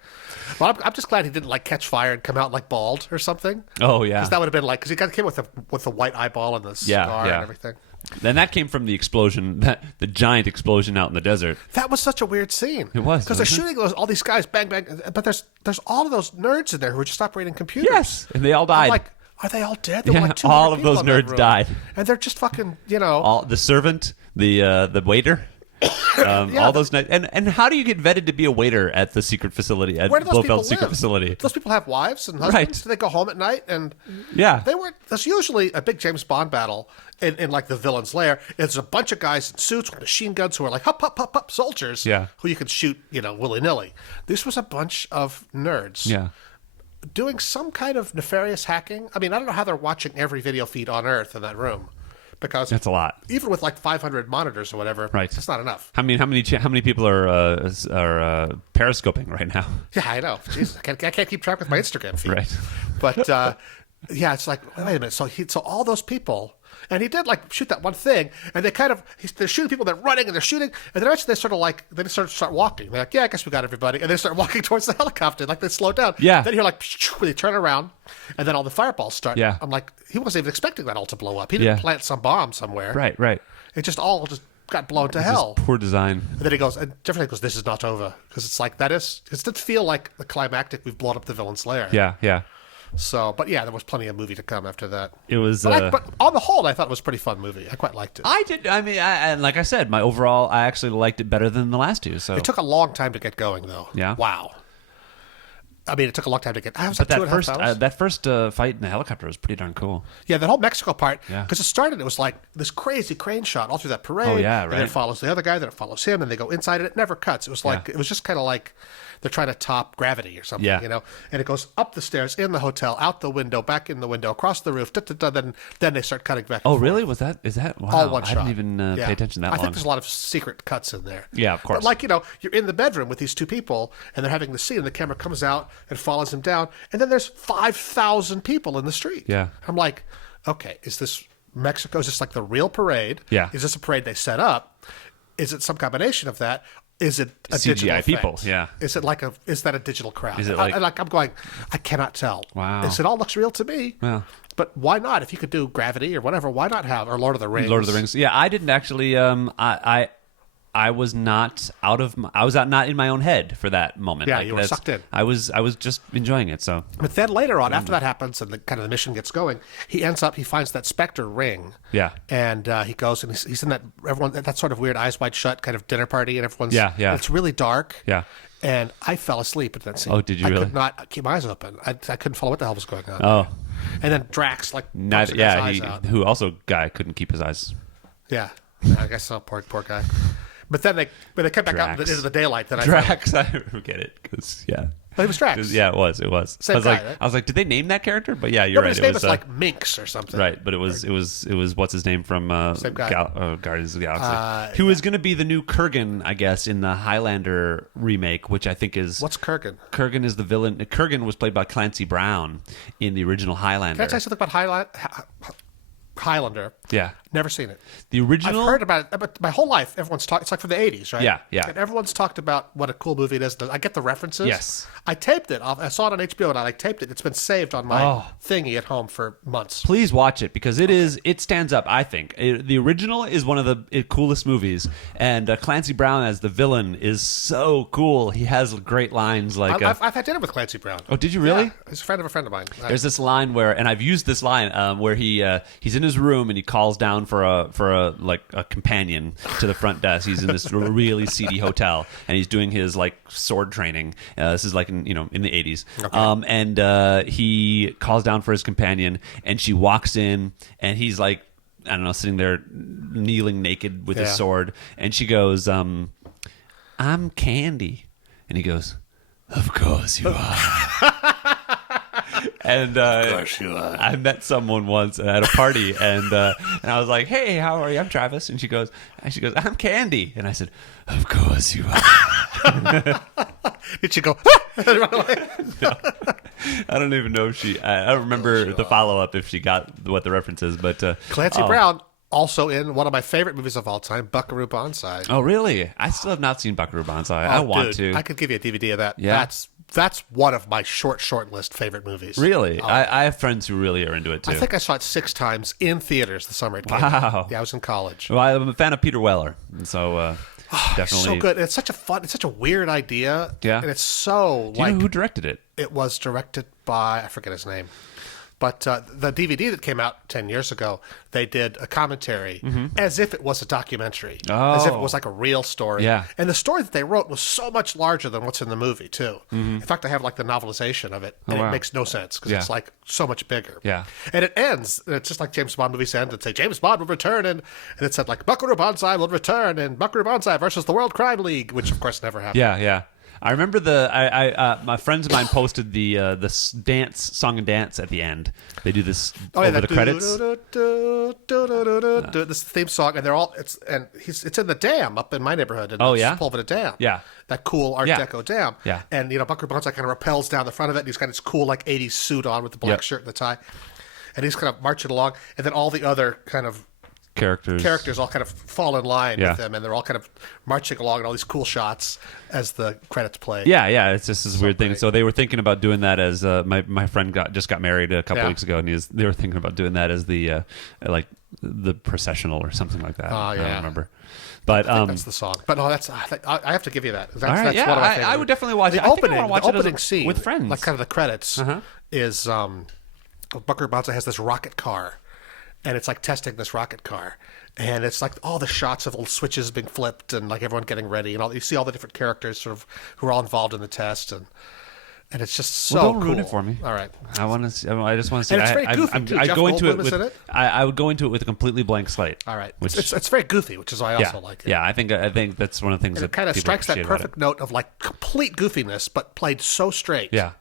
Well, I'm just glad he didn't catch fire and come out bald or something. Oh yeah, because that would have been because he came with the white eyeball and the scar and everything. Then that came from the explosion, the giant explosion out in the desert. That was such a weird scene. It was because they're shooting all these guys, bang bang, but there's all of those nerds in there who are just operating computers. Yes, and they all died. I'm like, are they all dead? There were like 200 all of those nerds died, and they're just fucking all the servant, the waiter. All those nights. And how do you get vetted to be a waiter at the secret facility, at Where do those people Blofeld's secret live? facility? Those people have wives and husbands. Right. Do they go home at night? And Yeah. they weren't. There's usually a big James Bond battle in like the villain's lair. There's a bunch of guys in suits with machine guns who are like hup, hup, hup, hup soldiers. Yeah. Who you can shoot, willy nilly. This was a bunch of nerds. Yeah. Doing some kind of nefarious hacking. I mean, I don't know how they're watching every video feed on Earth in that room, because That's a lot. even with like 500 monitors or whatever, Right. it's not enough. How many people are periscoping right now? Yeah, I know. Jesus, I can't keep track with my Instagram feed. Right. But yeah, it's like, wait a minute. So all those people, and he did like shoot that one thing, and they kind of they're shooting people, they're running and they're shooting, and then eventually they sort of like start walking. They're like, yeah, I guess we got everybody, and they start walking towards the helicopter, like they slow down. Yeah. Then you're like, when they turn around, and then all the fireballs start. Yeah. I'm like, he wasn't even expecting that all to blow up. He didn't Yeah. plant some bomb somewhere. Right. It just all got blown to hell. Just poor design. And then he goes, and Jeffrey goes, this is not over. Because it's like, it didn't feel like the climactic, we've blown up the villain's lair. Yeah. So, but yeah, there was plenty of movie to come after that. It was. But on the whole, I thought it was a pretty fun movie. I quite liked it. I did. I mean, and like I said, I actually liked it better than the last two. So It took a long time to get going, though. Yeah. Wow. I mean, it took a long time to get. I was like But 2.5 hours. that first fight in the helicopter was pretty darn cool. Yeah, that whole Mexico part. Yeah. Because it was like this crazy crane shot all through that parade. Oh, yeah, And then it right. follows the other guy, then it follows him, and they go inside, and it never cuts. It was like Yeah. it was just kind of like they're trying to top gravity or something, Yeah. And it goes up the stairs, in the hotel, out the window, back in the window, across the roof. Then they start cutting back. Oh, and forth. really? Is that? Wow. All one I shot. didn't even Yeah. pay attention that I long. think there's a lot of secret cuts in there. Yeah, of course. But like, you're in the bedroom with these two people, and they're having the scene, and the camera comes out and follows them down, and then there's 5,000 people in the street. Yeah. I'm like, okay, is this Mexico? Is this like the real parade? Yeah. Is this a parade they set up? Is it some combination of that? Is it a CGI digital effect? people, yeah. Is that a digital crowd? Is it like- I'm going, I cannot tell. Wow. It all looks real to me. Yeah. But why not? If you could do Gravity or whatever, why not have, or Lord of the Rings? Lord of the Rings. Yeah, I didn't actually. I was not I was not in my own head for that moment. Yeah, you were that's- sucked in. I was just enjoying it. So But then later on, after that happens and the mission gets going, he finds that Spectre ring. Yeah. And he goes and he's in that sort of weird Eyes Wide Shut kind of dinner party, and everyone's Yeah. It's really dark. Yeah. And I fell asleep at that scene. Oh, did you I really? could not keep my eyes open. I couldn't follow what the hell was going on. oh, And then Drax pokes not the guy's yeah. eyes out. Who also guy couldn't keep his eyes. Yeah. I guess so. Poor guy. But then they come back out Drax. into the daylight. Then Drax, I get it because yeah. But it was Drax. 'Cause, yeah, it was. Same I was guy, like, right? I was like, did they name that character? But yeah, No, you're but right. his It name was is like Minx or something. right, but it was what's his name from Same guy. Guardians of the Galaxy, who is going to be the new Kurgan, I guess, in the Highlander remake, which I think is What's Kurgan? Kurgan is the villain. Kurgan was played by Clancy Brown in the original Highlander. Can I tell you something about Highlander? Yeah, Never seen it. the original. I've heard about it, but my whole life, everyone's talked. It's like from the 80s, right? Yeah. And everyone's talked about what a cool movie it is. I get the references. Yes. I taped it. I saw it on HBO, and I taped it. It's been saved on my thingy at home for months. Please watch it because it stands up. I think the original is one of the coolest movies, and Clancy Brown as the villain is so cool. He has great lines like. I've had dinner with Clancy Brown. Oh, did you really? Yeah, he's a friend of mine. There's this line where, and I've used this line where he's in his room and he calls down for a companion to the front desk. He's in this really seedy hotel and he's doing his like sword training. This is like in the 80s. Okay. And he calls down for his companion and she walks in and he's like, I don't know, sitting there kneeling naked with his Yeah. sword, and she goes, "I'm Candy," and he goes, "Of course you are." And I met someone once at a party, and I was like, "Hey, how are you? I'm Travis." And she goes, "I'm Candy," and I said, "Of course you are." Did she go? And run away? No. I don't even know if she. I don't remember the follow up if she got what the reference is, but Clancy Brown, also in one of my favorite movies of all time, Buckaroo Banzai. Oh, really? I still have not seen Buckaroo Banzai. I want Dude, to. I could give you a DVD of that. Yeah. That's one of my short list favorite movies. Really? Oh. I have friends who really are into it too. I think I saw it 6 times in theaters the summer it came out. Wow. Yeah, I was in college. Well, I'm a fan of Peter Weller, and so definitely So good. It's such a weird idea. Yeah. And it's so Do you know who directed it? it was directed by, I forget his name. But the DVD that came out 10 years ago, they did a commentary as if it was a documentary, as if it was like a real story. Yeah. And the story that they wrote was so much larger than what's in the movie, too. In fact, I have like the novelization of it, and it makes no sense because it's like so much bigger. Yeah. And it ends, it's just like James Bond movies end and say, James Bond will return, and it said like, Buckaroo Banzai will return, and Buckaroo Banzai versus the World Crime League, which of course never happened. Yeah. I remember my friends of mine posted the song and dance at the end. They do this over the credits. This theme song, and it's in the dam up in my neighborhood. In Pulveda Dam. Yeah. That cool Art Deco dam. Yeah. And Buckaroo Banzai kind of rappels down the front of it, and he's got his cool like 80s suit on with the black shirt and the tie. And he's kind of marching along, and then all the other kind of characters all kind of fall in line with him, and they're all kind of marching along in all these cool shots as the credits play. Yeah, it's just this weird thing. So they were thinking about doing that as my friend just got married a couple weeks ago, and they were thinking about doing that as the like the processional or something like that. I don't remember. But I think that's the song. But no, I have to give you that. That's all right, one of my favorites. I would definitely watch it. The opening scene with friends, like kind of the credits, is Buckaroo Banzai has this rocket car. And it's like testing this rocket car, and it's like all the shots of little switches being flipped, and like everyone getting ready, and you see all the different characters sort of who are all involved in the test, and it's just so don't cool. ruin it for me. All right, I just want to see. And it's very goofy too. I Jeff go into Goldblum it is with in it? I would go into it with a completely blank slate. All right, which it's very goofy, which is why I also like it. Yeah, I think that's one of the things And that it kind of people strikes that appreciate about perfect note of like complete goofiness, but played so straight. Yeah.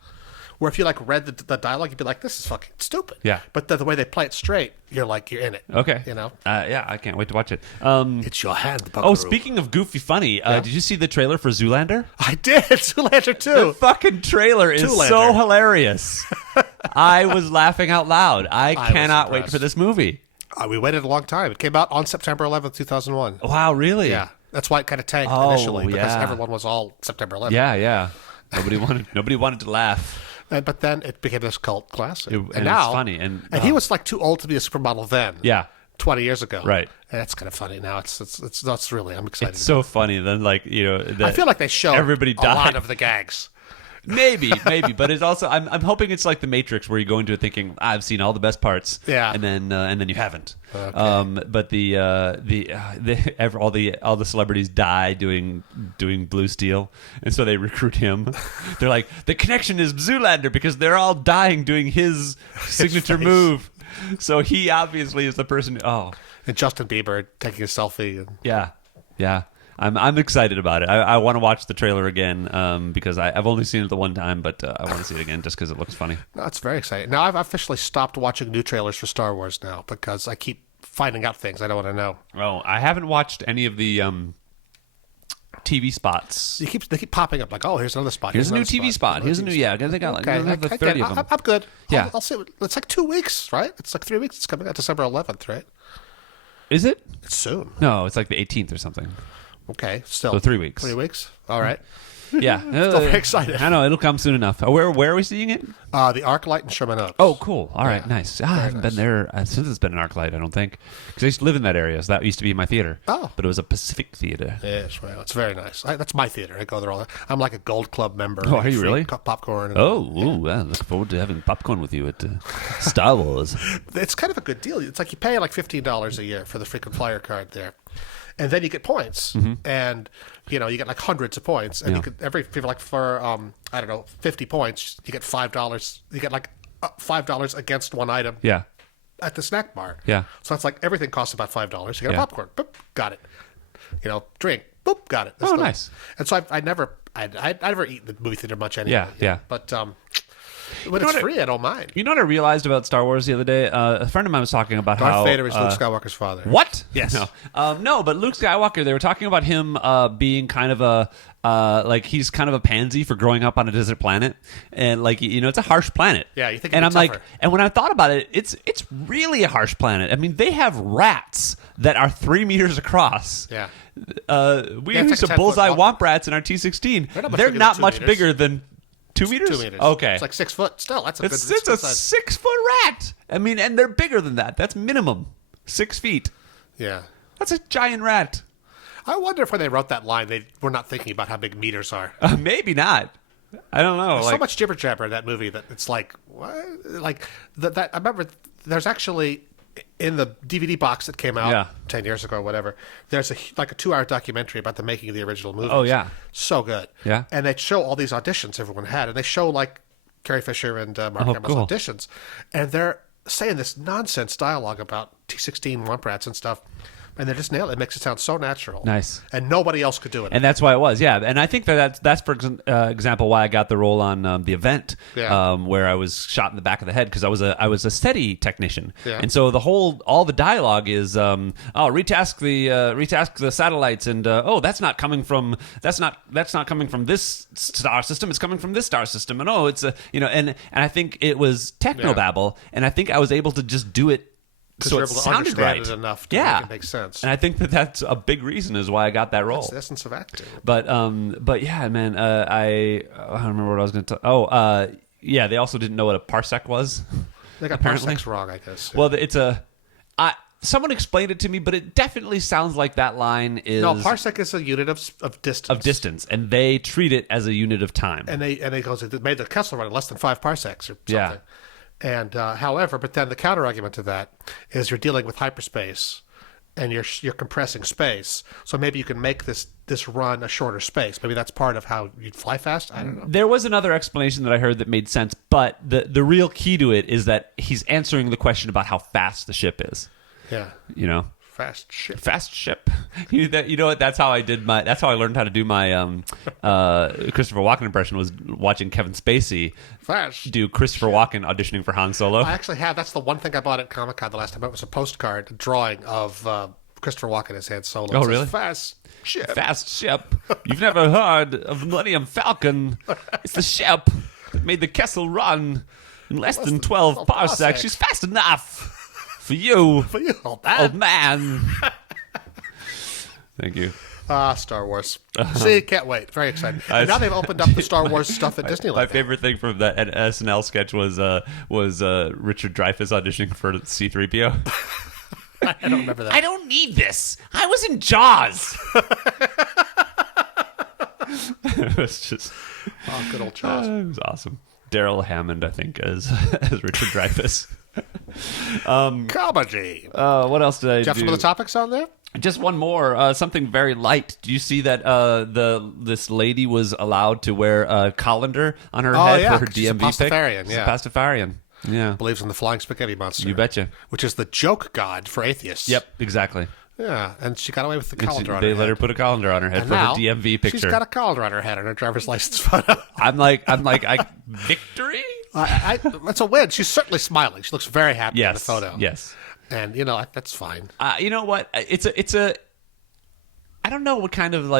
Where if you like read the dialogue, you'd be like, "This is fucking stupid." Yeah. But the way they play it straight, you're in it. Okay. Yeah, I can't wait to watch it. It's your hand, Buckaroo. Oh, speaking of goofy funny, did you see the trailer for Zoolander? I did. Zoolander too. The fucking trailer is so hilarious. I was laughing out loud. I cannot wait for this movie. We waited a long time. It came out on September 11th, 2001. Wow, really? Yeah. That's why it kind of tanked initially, because yeah. everyone was all September 11th. Yeah. Nobody wanted to laugh. But then it became this cult classic. And now it's funny. And he was like too old to be a supermodel then. Yeah. 20 years ago. Right. And that's kind of funny now. That's really, I'm excited. It's so funny. Then I feel like they show everybody died. A lot of the gags. Maybe, but it's also I'm hoping it's like the Matrix where you go into it thinking I've seen all the best parts, and then you haven't. Okay. But all the celebrities die doing Blue Steel, and so they recruit him. They're like, the connection is Zoolander because they're all dying doing his signature move. So he obviously is the person. And Justin Bieber taking a selfie. And... Yeah. I'm excited about it. I want to watch the trailer again because I've only seen it the one time, but I want to see it again just because it looks funny. No, it's very exciting. Now I've officially stopped watching new trailers for Star Wars now because I keep finding out things I don't want to know. Oh, I haven't watched any of the TV spots. They keep popping up like, oh, here's another spot. Here's a new TV spot. Here's a new, I think I have 30 of them. I'm good. Yeah. I'll see. It's like 2 weeks, right? It's like 3 weeks. It's coming out December 11th, right? Is it? It's soon. No, it's like the 18th or something. Okay, still. So 3 weeks. 3 weeks? All right. Yeah. Still very excited. I know, it'll come soon enough. Where are we seeing it? The ArcLight in Sherman Oaks. Oh, cool. All right, nice. I haven't been there since it's been an ArcLight, I don't think. Because I used to live in that area, so that used to be my theater. Oh. But it was a Pacific theater. Yes, well, it's very nice. That's my theater. I go there all the time. I'm like a Gold Club member. Oh, are you really? Popcorn. I look forward to having popcorn with you at Star Wars. It's kind of a good deal. It's like you pay like $15 a year for the frequent flyer card there. And then you get points, and you get like hundreds of points, and you could for 50 points, you get $5. You get like $5 against one item. Yeah. At the snack bar. Yeah. So it's like everything costs about $5. You get a popcorn. Boop, got it. Drink. Boop, got it. That's nice. And so I never eat the movie theater much anyway. Yeah. But when it's free, I don't mind. You know what I realized about Star Wars the other day? A friend of mine was talking about Darth how Vader is Luke Skywalker's father. What? Yes. No, but Luke Skywalker. They were talking about him being kind of a he's kind of a pansy for growing up on a desert planet, and it's a harsh planet. Yeah, you think. And I'm tougher. like, and when I thought about it, it's really a harsh planet. I mean, they have rats that are 3 meters across. Yeah. We used to bullseye womp rats in our T-16. They're not much bigger than 2 meters? 2 meters. Okay. It's like 6 foot. Still, that's it's a 6 foot rat. I mean, and they're bigger than that. That's minimum 6 feet. Yeah. That's a giant rat. I wonder if when they wrote that line, they were not thinking about how big meters are. Maybe not. I don't know. There's so much jibber jabber in that movie that it's like, what? Like that. I remember there's actually in the DVD box that came out 10 years ago or whatever. There's a 2-hour documentary about the making of the original movie. Oh yeah, so good. Yeah, and they show all these auditions everyone had, and they show like Carrie Fisher and Mark Hamill's auditions, and they're saying this nonsense dialogue about T-16 womp rats and stuff. And they just nail it. It makes it sound so natural. Nice. And nobody else could do it. And that's why it was, yeah. And I think that's for example, why I got the role on The Event, where I was shot in the back of the head because I was a steady technician. Yeah. And so all the dialogue is, retask the satellites, and that's not coming from this star system. It's coming from this star system, and it's and I think it was technobabble, and I think I was able to just do it. So you're it able to sounded understand right it enough to make it make sense. And I think that's a big reason is why I got that role. That's the essence of acting. But yeah, man, I don't remember what I was going to talk. Yeah, they also didn't know what a parsec was. They got parsecs wrong, I guess. Well, someone explained it to me, but it definitely sounds like that line is... No, parsec is a unit of distance. Of distance, and they treat it as a unit of time. And they made the Kessel run in less than 5 parsecs or something. Yeah. And however, but then the counter argument to that is you're dealing with hyperspace, and you're compressing space. So maybe you can make this run a shorter space. Maybe that's part of how you'd fly fast. I don't know. There was another explanation that I heard that made sense, but the real key to it is that he's answering the question about how fast the ship is. Yeah. Fast ship. You know what? That's how I learned how to do my Christopher Walken impression, was watching Kevin Spacey do Christopher Walken auditioning for Han Solo. I actually have. That's the one thing I bought at Comic-Con the last time. It was a postcard, a drawing of Christopher Walken as Han Solo. Oh, really? Fast ship. You've never heard of Millennium Falcon? It's the ship that made the Kessel run in less than 12 parsecs. She's fast enough. For you, old man. Thank you. Star Wars. See, can't wait. Very excited. And now they've opened up the Star Wars stuff at Disneyland. My favorite thing from that SNL sketch was Richard Dreyfuss auditioning for C-3PO. I don't remember that. I don't need this. I was in Jaws. It was just... Oh, good old Jaws. It was awesome. Daryl Hammond, I think, as Richard Dreyfuss. Comedy. What else did I do? Do you have some of the topics on there? Just one more, something very light. Do you see that this lady was allowed to wear a colander on her head for her DMV pick? Pastafarian, She's a Pastafarian. Yeah. Believes in the flying spaghetti monster. You betcha. Which is the joke god for atheists. Yep, exactly. Yeah, and she got away with the colander on her head. head. They let her put a colander on her head and for now, her DMV picture. She's got a colander on her head on her driver's license photo. I'm like, victory? That's a win. She's certainly smiling. She looks very happy in the photo. Yes. And, that's fine. You know what? It's a I don't know what kind of,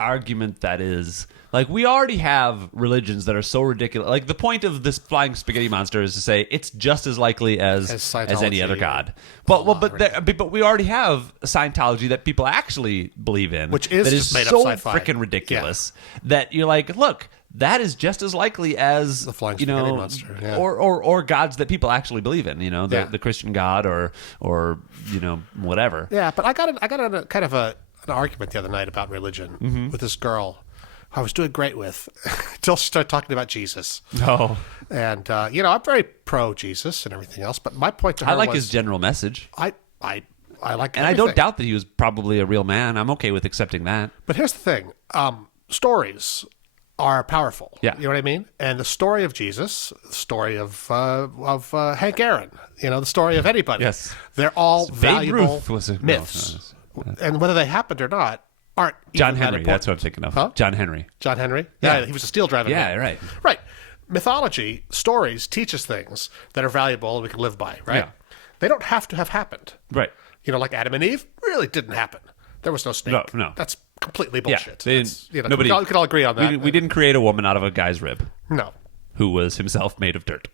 argument that is. We already have religions that are so ridiculous. The point of this flying spaghetti monster is to say it's just as likely as any other god. But we already have Scientology that people actually believe in, which is that just is made so up sci-fi. Freaking ridiculous that you're like, look, that is just as likely as the flying spaghetti monster, or gods that people actually believe in. The Christian God or whatever. Yeah, but I got a kind of an argument the other night about religion with this girl who I was doing great with until she started talking about Jesus. Oh. And, I'm very pro-Jesus and everything else, but my point to her I like his general message. I like and I don't doubt that he was probably a real man. I'm okay with accepting that. But here's the thing. Stories are powerful. Yeah. You know what I mean? And the story of Jesus, the story of Hank Aaron, the story of anybody. Yes. They're all valuable myths. No. And whether they happened or not aren't John Henry, that's what I'm thinking of. Huh? John Henry. John Henry? Yeah. He was a steel driving man. Yeah, right. Right. Mythology, stories teach us things that are valuable and we can live by, right? Yeah. They don't have to have happened. Right. Like Adam and Eve really didn't happen. There was no snake. No. That's completely bullshit. Yeah, nobody, we can all agree on that. We didn't create a woman out of a guy's rib. No. Who was himself made of dirt.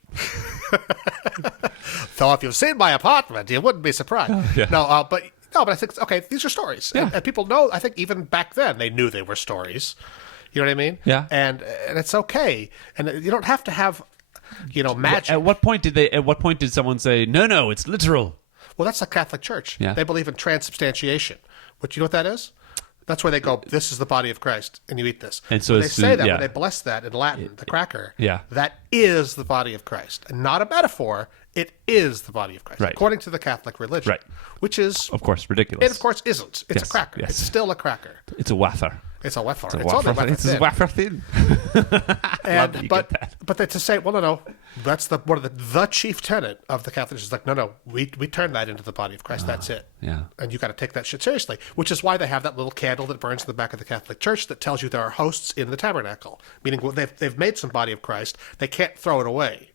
So if you've seen my apartment, you wouldn't be surprised. Yeah. But I think, okay, these are stories. Yeah. And people know, I think even back then, they knew they were stories. You know what I mean? Yeah. And it's okay. And you don't have to have, magic. At what point did someone say, no, it's literal? Well, that's the Catholic Church. Yeah. They believe in transubstantiation. But you know what that is? That's where they go, this is the body of Christ, and you eat this. And so when they as say soon- that, yeah. when they bless that in Latin, the cracker, Yeah. that is the body of Christ. And not a metaphor, it is the body of Christ, Right. according to the Catholic religion. Right. Which is, Of course, ridiculous. it of course isn't. It's Yes, a cracker. yes. It's still a cracker. It's a wafer. It's a wafer. It's a It's only wafer. wafer It's a thin. wafer thin. And, that you but get that. but then to say, well, no, that's one of the chief tenet of the Catholic is like, no, we turn that into the body of Christ. That's it. yeah. And you got to take that shit seriously, which is why they have that little candle that burns in the back of the Catholic Church that tells you there are hosts in the tabernacle, meaning they've made some body of Christ. They can't throw it away,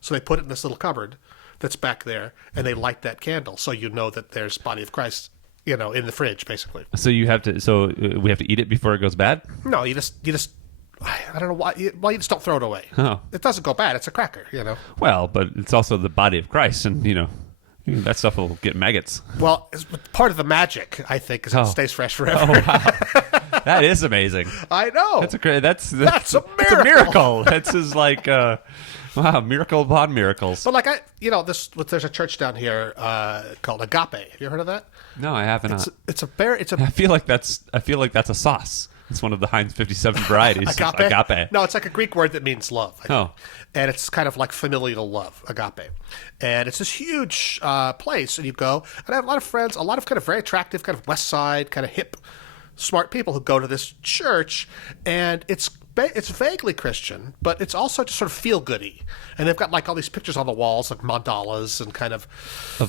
so they put it in this little cupboard that's back there, and they light that candle so you know that there's body of Christ, in the fridge, basically. So you have to. So we have to eat it before it goes bad. No, you just. I don't know why. You just don't throw it away. Oh. It doesn't go bad. It's a cracker, Well, but it's also the body of Christ, and that stuff will get maggots. Well, part of the magic, I think, is it stays fresh forever. Oh wow, that is amazing. I know. That's a great. That's a That's a miracle. miracle. That's just like wow, miracle upon miracles. But there's a church down here called Agape. Have you heard of that? No, I haven't. It's a I feel like that's a sauce. It's one of the Heinz 57 varieties. Agape. No, it's like a Greek word that means love. I think. Oh. And it's kind of like familial love, agape. And it's this huge place, and you go. And I have a lot of friends, a lot of kind of very attractive, kind of West Side, kind of hip, smart people who go to this church, and it's vaguely Christian, but it's also just sort of feel goody. And they've got like all these pictures on the walls, like mandalas and kind of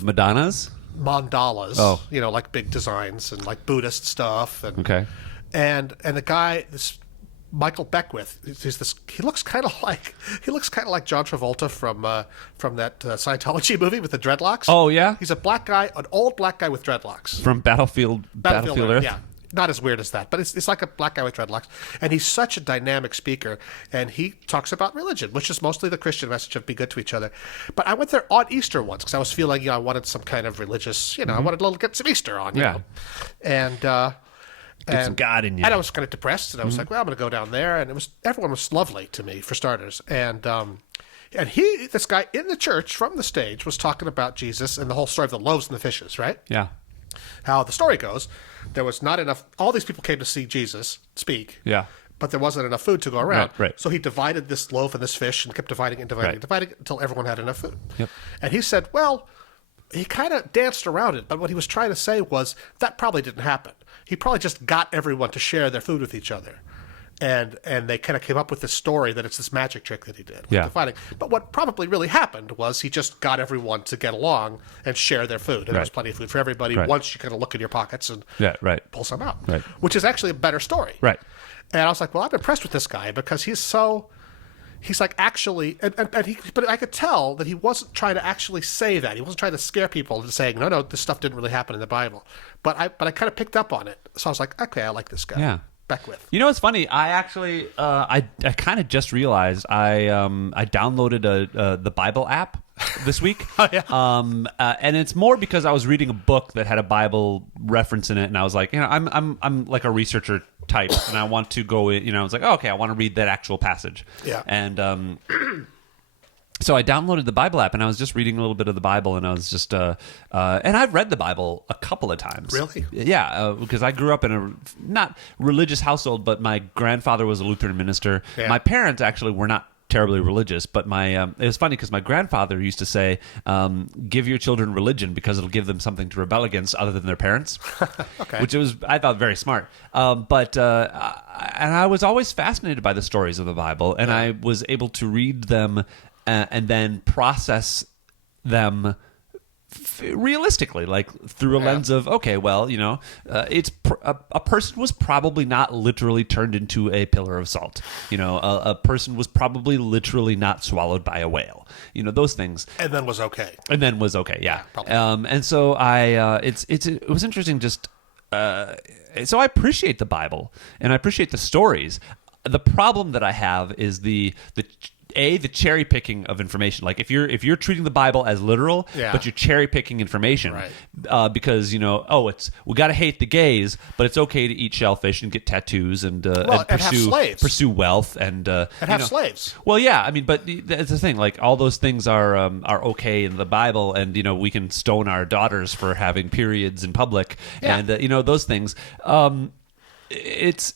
Madonnas. mandalas. Oh. Like big designs and like Buddhist stuff. And, Okay. And the guy, this Michael Beckwith, he looks kind of like John Travolta from that Scientology movie with the dreadlocks. Oh yeah. He's a black guy, an old black guy with dreadlocks. From Battlefield Earth. Yeah. Not as weird as that, but it's like a black guy with dreadlocks. And he's such a dynamic speaker, and he talks about religion, which is mostly the Christian message of be good to each other. But I went there on Easter once because I was feeling, I wanted some kind of religious, I wanted to get some Easter on, Yeah. And Get some God in you. and I was kind of depressed, and I was like, well, I'm going to go down there. And everyone was lovely to me, for starters. And this guy in the church from the stage was talking about Jesus and the whole story of the loaves and the fishes, right? Yeah. How the story goes, there was not enough, all these people came to see Jesus speak. Yeah. But there wasn't enough food to go around. Right. So he divided this loaf and this fish and kept dividing it until everyone had enough food. Yep. And he said, well, he kind of danced around it, but what he was trying to say was that probably didn't happen. He probably just got everyone to share their food with each other. And they kind of came up with this story that it's this magic trick that he did. Yeah. Dividing. But what probably really happened was he just got everyone to get along and share their food. And there was plenty of food for everybody once you kind of look in your pockets and pull some out. Right. Which is actually a better story. Right. And I was like, well, I'm impressed with this guy because he's like actually, but I could tell that he wasn't trying to actually say that. He wasn't trying to scare people into saying, no, this stuff didn't really happen in the Bible. But I kind of picked up on it. So I was like, okay, I like this guy. Yeah. Beckwith. You know what's funny? I actually, I kind of just realized I downloaded the Bible app this week. Oh, yeah. And it's more because I was reading a book that had a Bible reference in it, and I was like, I'm like a researcher type, and I want to go in. I was like, okay, I want to read that actual passage. Yeah. And so I downloaded the Bible app, and I was just reading a little bit of the Bible, and I was just, and I've read the Bible a couple of times. Really? Yeah, because I grew up in a not religious household, but my grandfather was a Lutheran minister. Yeah. My parents actually were not terribly religious, but it was funny because my grandfather used to say, give your children religion because it'll give them something to rebel against other than their parents. Okay. Which I thought very smart. And I was always fascinated by the stories of the Bible, and I was able to read them and then process them realistically, like through a lens of, okay, well, it's a person was probably not literally turned into a pillar of salt. A person was probably literally not swallowed by a whale. Those things. And then was okay. Yeah. Probably. And so it was interesting. Just so I appreciate the Bible and I appreciate the stories. The problem that I have is the cherry picking of information. Like if you're treating the Bible as literal, but you're cherry picking information, because we got to hate the gays, but it's okay to eat shellfish and get tattoos and pursue wealth and have slaves. Well, yeah, I mean, but it's the thing. Like all those things are okay in the Bible, and we can stone our daughters for having periods in public, and those things. it's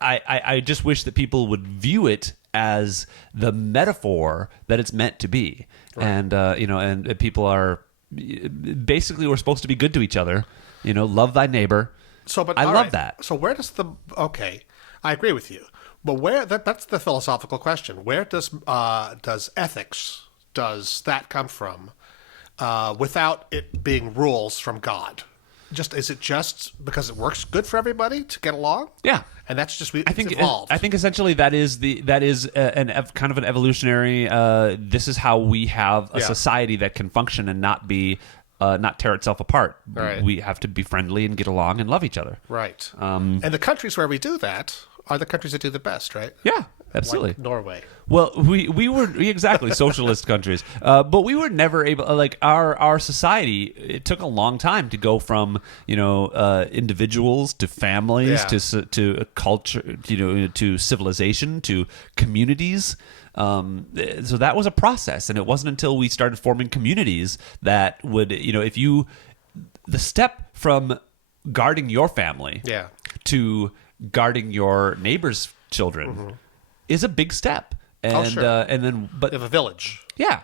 I just wish that people would view it as the metaphor that it's meant to be. Right. And and people are basically, we're supposed to be good to each other. Love thy neighbor. So, but I love that. So where does I agree with you, but that's the philosophical question. Where does ethics, does that come from, without it being rules from God? Is it just because it works good for everybody to get along? Yeah, and that's just I think evolved. I think essentially that is kind of an evolutionary. This is how we have a society that can function and not tear itself apart. Right. We have to be friendly and get along and love each other. Right. And the countries where we do that are the countries that do the best, right? Yeah, absolutely. Like Norway. Well, we were exactly socialist countries, but we were never able. Like our society, it took a long time to go from individuals to families to culture, to civilization to communities. So that was a process, and it wasn't until we started forming communities that would, the step from guarding your family to guarding your neighbor's children is a big step. And, sure. And then, but you have a village. Yeah.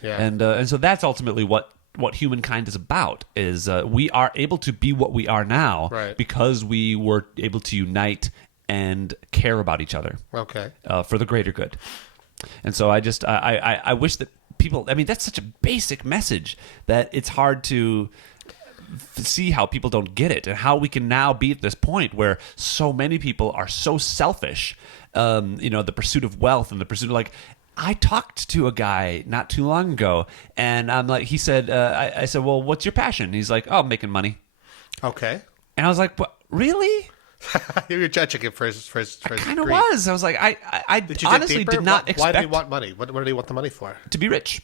Yeah. And so that's ultimately what humankind is about, is we are able to be what we are now because we were able to unite and care about each other. Okay. For the greater good. And so I wish that people, that's such a basic message that it's hard to see how people don't get it, and how we can now be at this point where so many people are so selfish. The pursuit of wealth and the pursuit of I talked to a guy not too long ago, and I'm like, he said, I said, well, what's your passion? He's like, oh, I'm making money. Okay. And I was like, what, really? You're judging him for his I kind of was. I was like, I honestly did not expect. Why did he want money? What did he want the money for? To be rich.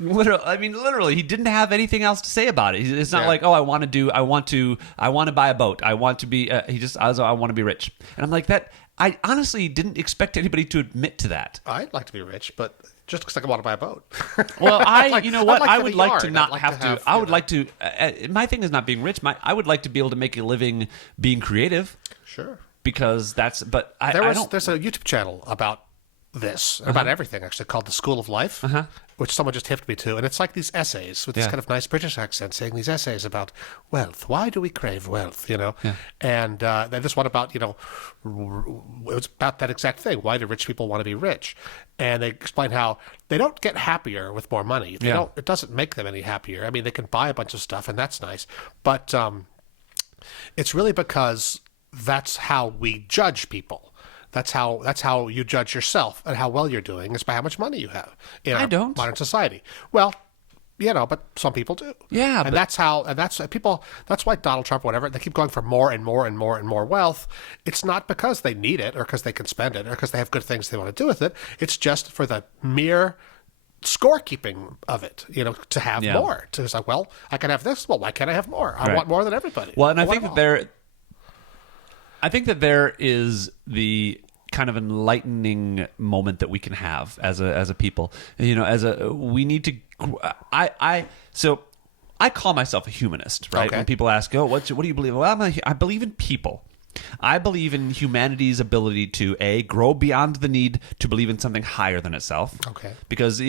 Literally, he didn't have anything else to say about it. It's not like, oh, I want to buy a boat. I want to be. I want to be rich. And I'm like that. I honestly didn't expect anybody to admit to that. I'd like to be rich, but just because I want to buy a boat. Well, I would like to not have to. I would like to. My thing is not being rich. I would like to be able to make a living being creative. Sure. Because that's. But there's a YouTube channel about this, about everything actually, called The School of Life, which someone just hipped me to, and it's like these essays with this kind of nice British accent, saying these essays about wealth. Why do we crave wealth? And then this one about it was about that exact thing. Why do rich people want to be rich? And they explain how they don't get happier with more money. They don't. It doesn't make them any happier. They can buy a bunch of stuff, and that's nice, but it's really because that's how we judge people. That's how you judge yourself and how well you're doing, is by how much money you have in our modern society. Well, but some people do. Yeah, and that's why Donald Trump, whatever, they keep going for more and more and more and more wealth. It's not because they need it or because they can spend it or because they have good things they want to do with it. It's just for the mere scorekeeping of it, to have more. To say, well, I can have this. Well, why can't I have more? I want more than everybody. Well, and I think that there is the kind of enlightening moment that we can have as a people. We need to. So I call myself a humanist, right? Okay. When people ask, "Oh, what do you believe?" Well, I believe in people. I believe in humanity's ability to grow beyond the need to believe in something higher than itself. Okay. Because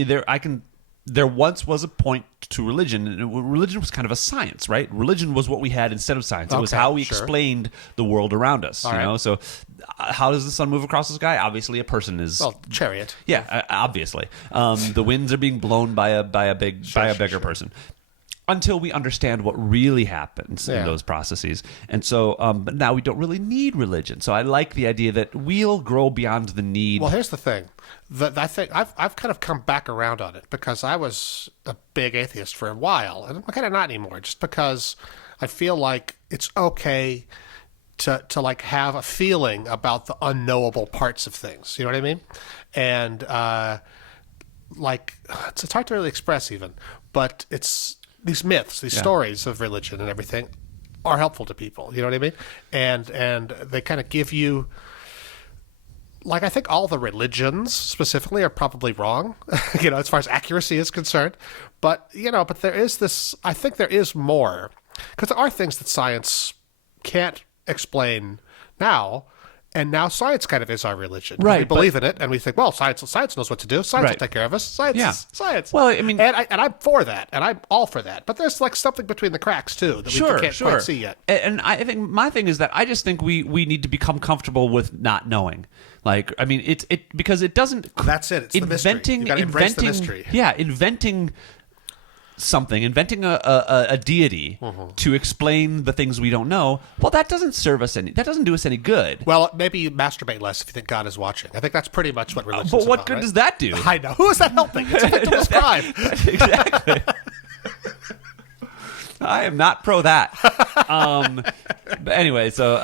there once was a point to religion, and religion was kind of a science, right? Religion was what we had instead of science. It was how we explained the world around us. So, how does the sun move across the sky? Obviously, a person is chariot. Yeah, obviously, the winds are being blown by a bigger person. Until we understand what really happens in those processes. And so, but now we don't really need religion. So I like the idea that we'll grow beyond the need. Well, here's the thing. I think I've kind of come back around on it, because I was a big atheist for a while, and I'm kind of not anymore, just because I feel like it's okay to have a feeling about the unknowable parts of things. You know what I mean? And it's hard to really express even, but it's these myths, these stories of religion and everything are helpful to people. You know what I mean? And they kind of give you, I think all the religions specifically are probably wrong, as far as accuracy is concerned. But, but there is this, I think there is more, because there are things that science can't explain now. And now science kind of is our religion. Right, We believe in it, and we think, well, science knows what to do. Science will Right. take care of us. Science is science. Well, I mean... And I'm for that, and I'm all for that. But there's like something between the cracks, too, that we can't quite see yet. And I think my thing is that I just think we need to become comfortable with not knowing. Like, I mean, because it doesn't... That's it. It's the mystery. You got to embrace the mystery. Yeah, inventing a deity to explain the things we don't know, well, that doesn't do us any good. Well, maybe you masturbate less if you think God is watching. I think that's pretty much what religion's But what about, good right? does that do? I know. Who is that helping? It's a victimless crime. Exactly. I am not pro that. But anyway, so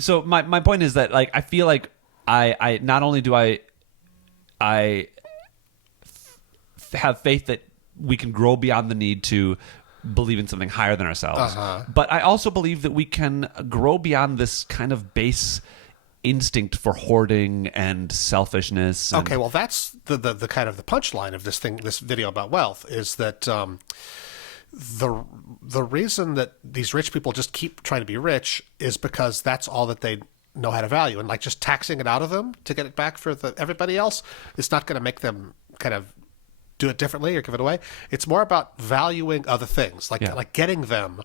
so my point is that, like, I feel like I not only do I have faith that we can grow beyond the need to believe in something higher than ourselves, but I also believe that we can grow beyond this kind of base instinct for hoarding and selfishness. Okay, well, that's the kind of the punchline of this video about wealth is that the reason that these rich people just keep trying to be rich is because that's all that they know how to value, and like just taxing it out of them to get it back for everybody else, it's not going to make them kind of do it differently or give it away. It's more about valuing other things, like getting them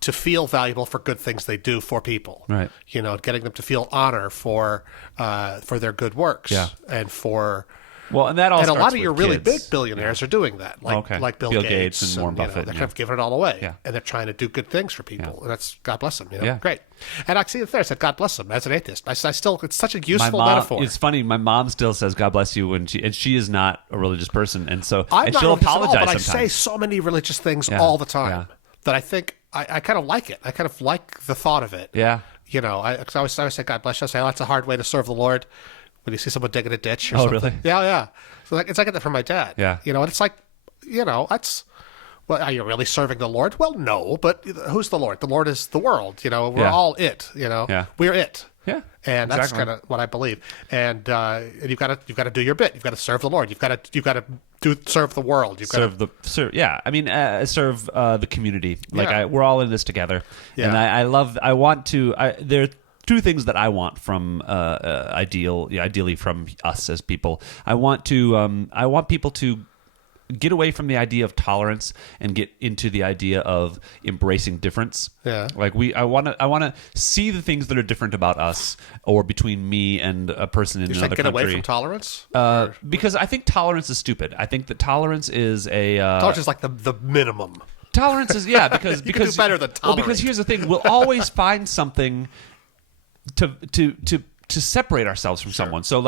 to feel valuable for good things they do for people. Right. You know, getting them to feel honor for their good works. Yeah. And for and that all and a starts lot of with your really kids. big billionaires are doing that, like Bill Gates and Warren Buffett. They're kind of giving it all away, Yeah. and they're trying to do good things for people, and that's God bless them. Yeah. Great. And I see it there. I said God bless them as an atheist. I still, it's such a useful metaphor. It's funny. My mom still says "God bless you" when she is not a religious person, and so I'm not she'll religious at all, apologize but I sometimes. say so many religious things all the time that I think I kind of like it. I kind of like the thought of it. Yeah. You know, I always say God bless you. I say, that's a hard way to serve the Lord when you see someone digging a ditch or something. Really? Yeah. So it's like I get that from my dad. Yeah. You know, and it's like, that's, well, are you really serving the Lord? Well, no, but who's the Lord? The Lord is the world. You know, we're all it. You know, we're it. Yeah. And that's kind of what I believe. And you've got to do your bit. You've got to serve the Lord. You've got to serve the world. You've got to serve the community. Like we're all in this together. Yeah. And I want to. There are two things that I want from ideally from us as people. I want people to get away from the idea of tolerance and get into the idea of embracing difference. Yeah. Like I want to see the things that are different about us or between me and a person in another get country. away from tolerance? Because I think tolerance is stupid. I think that tolerance is Tolerance is like the minimum. Tolerance is because You can do better than Well, because tolerate. here's the thing: we'll always find something to separate ourselves from someone. So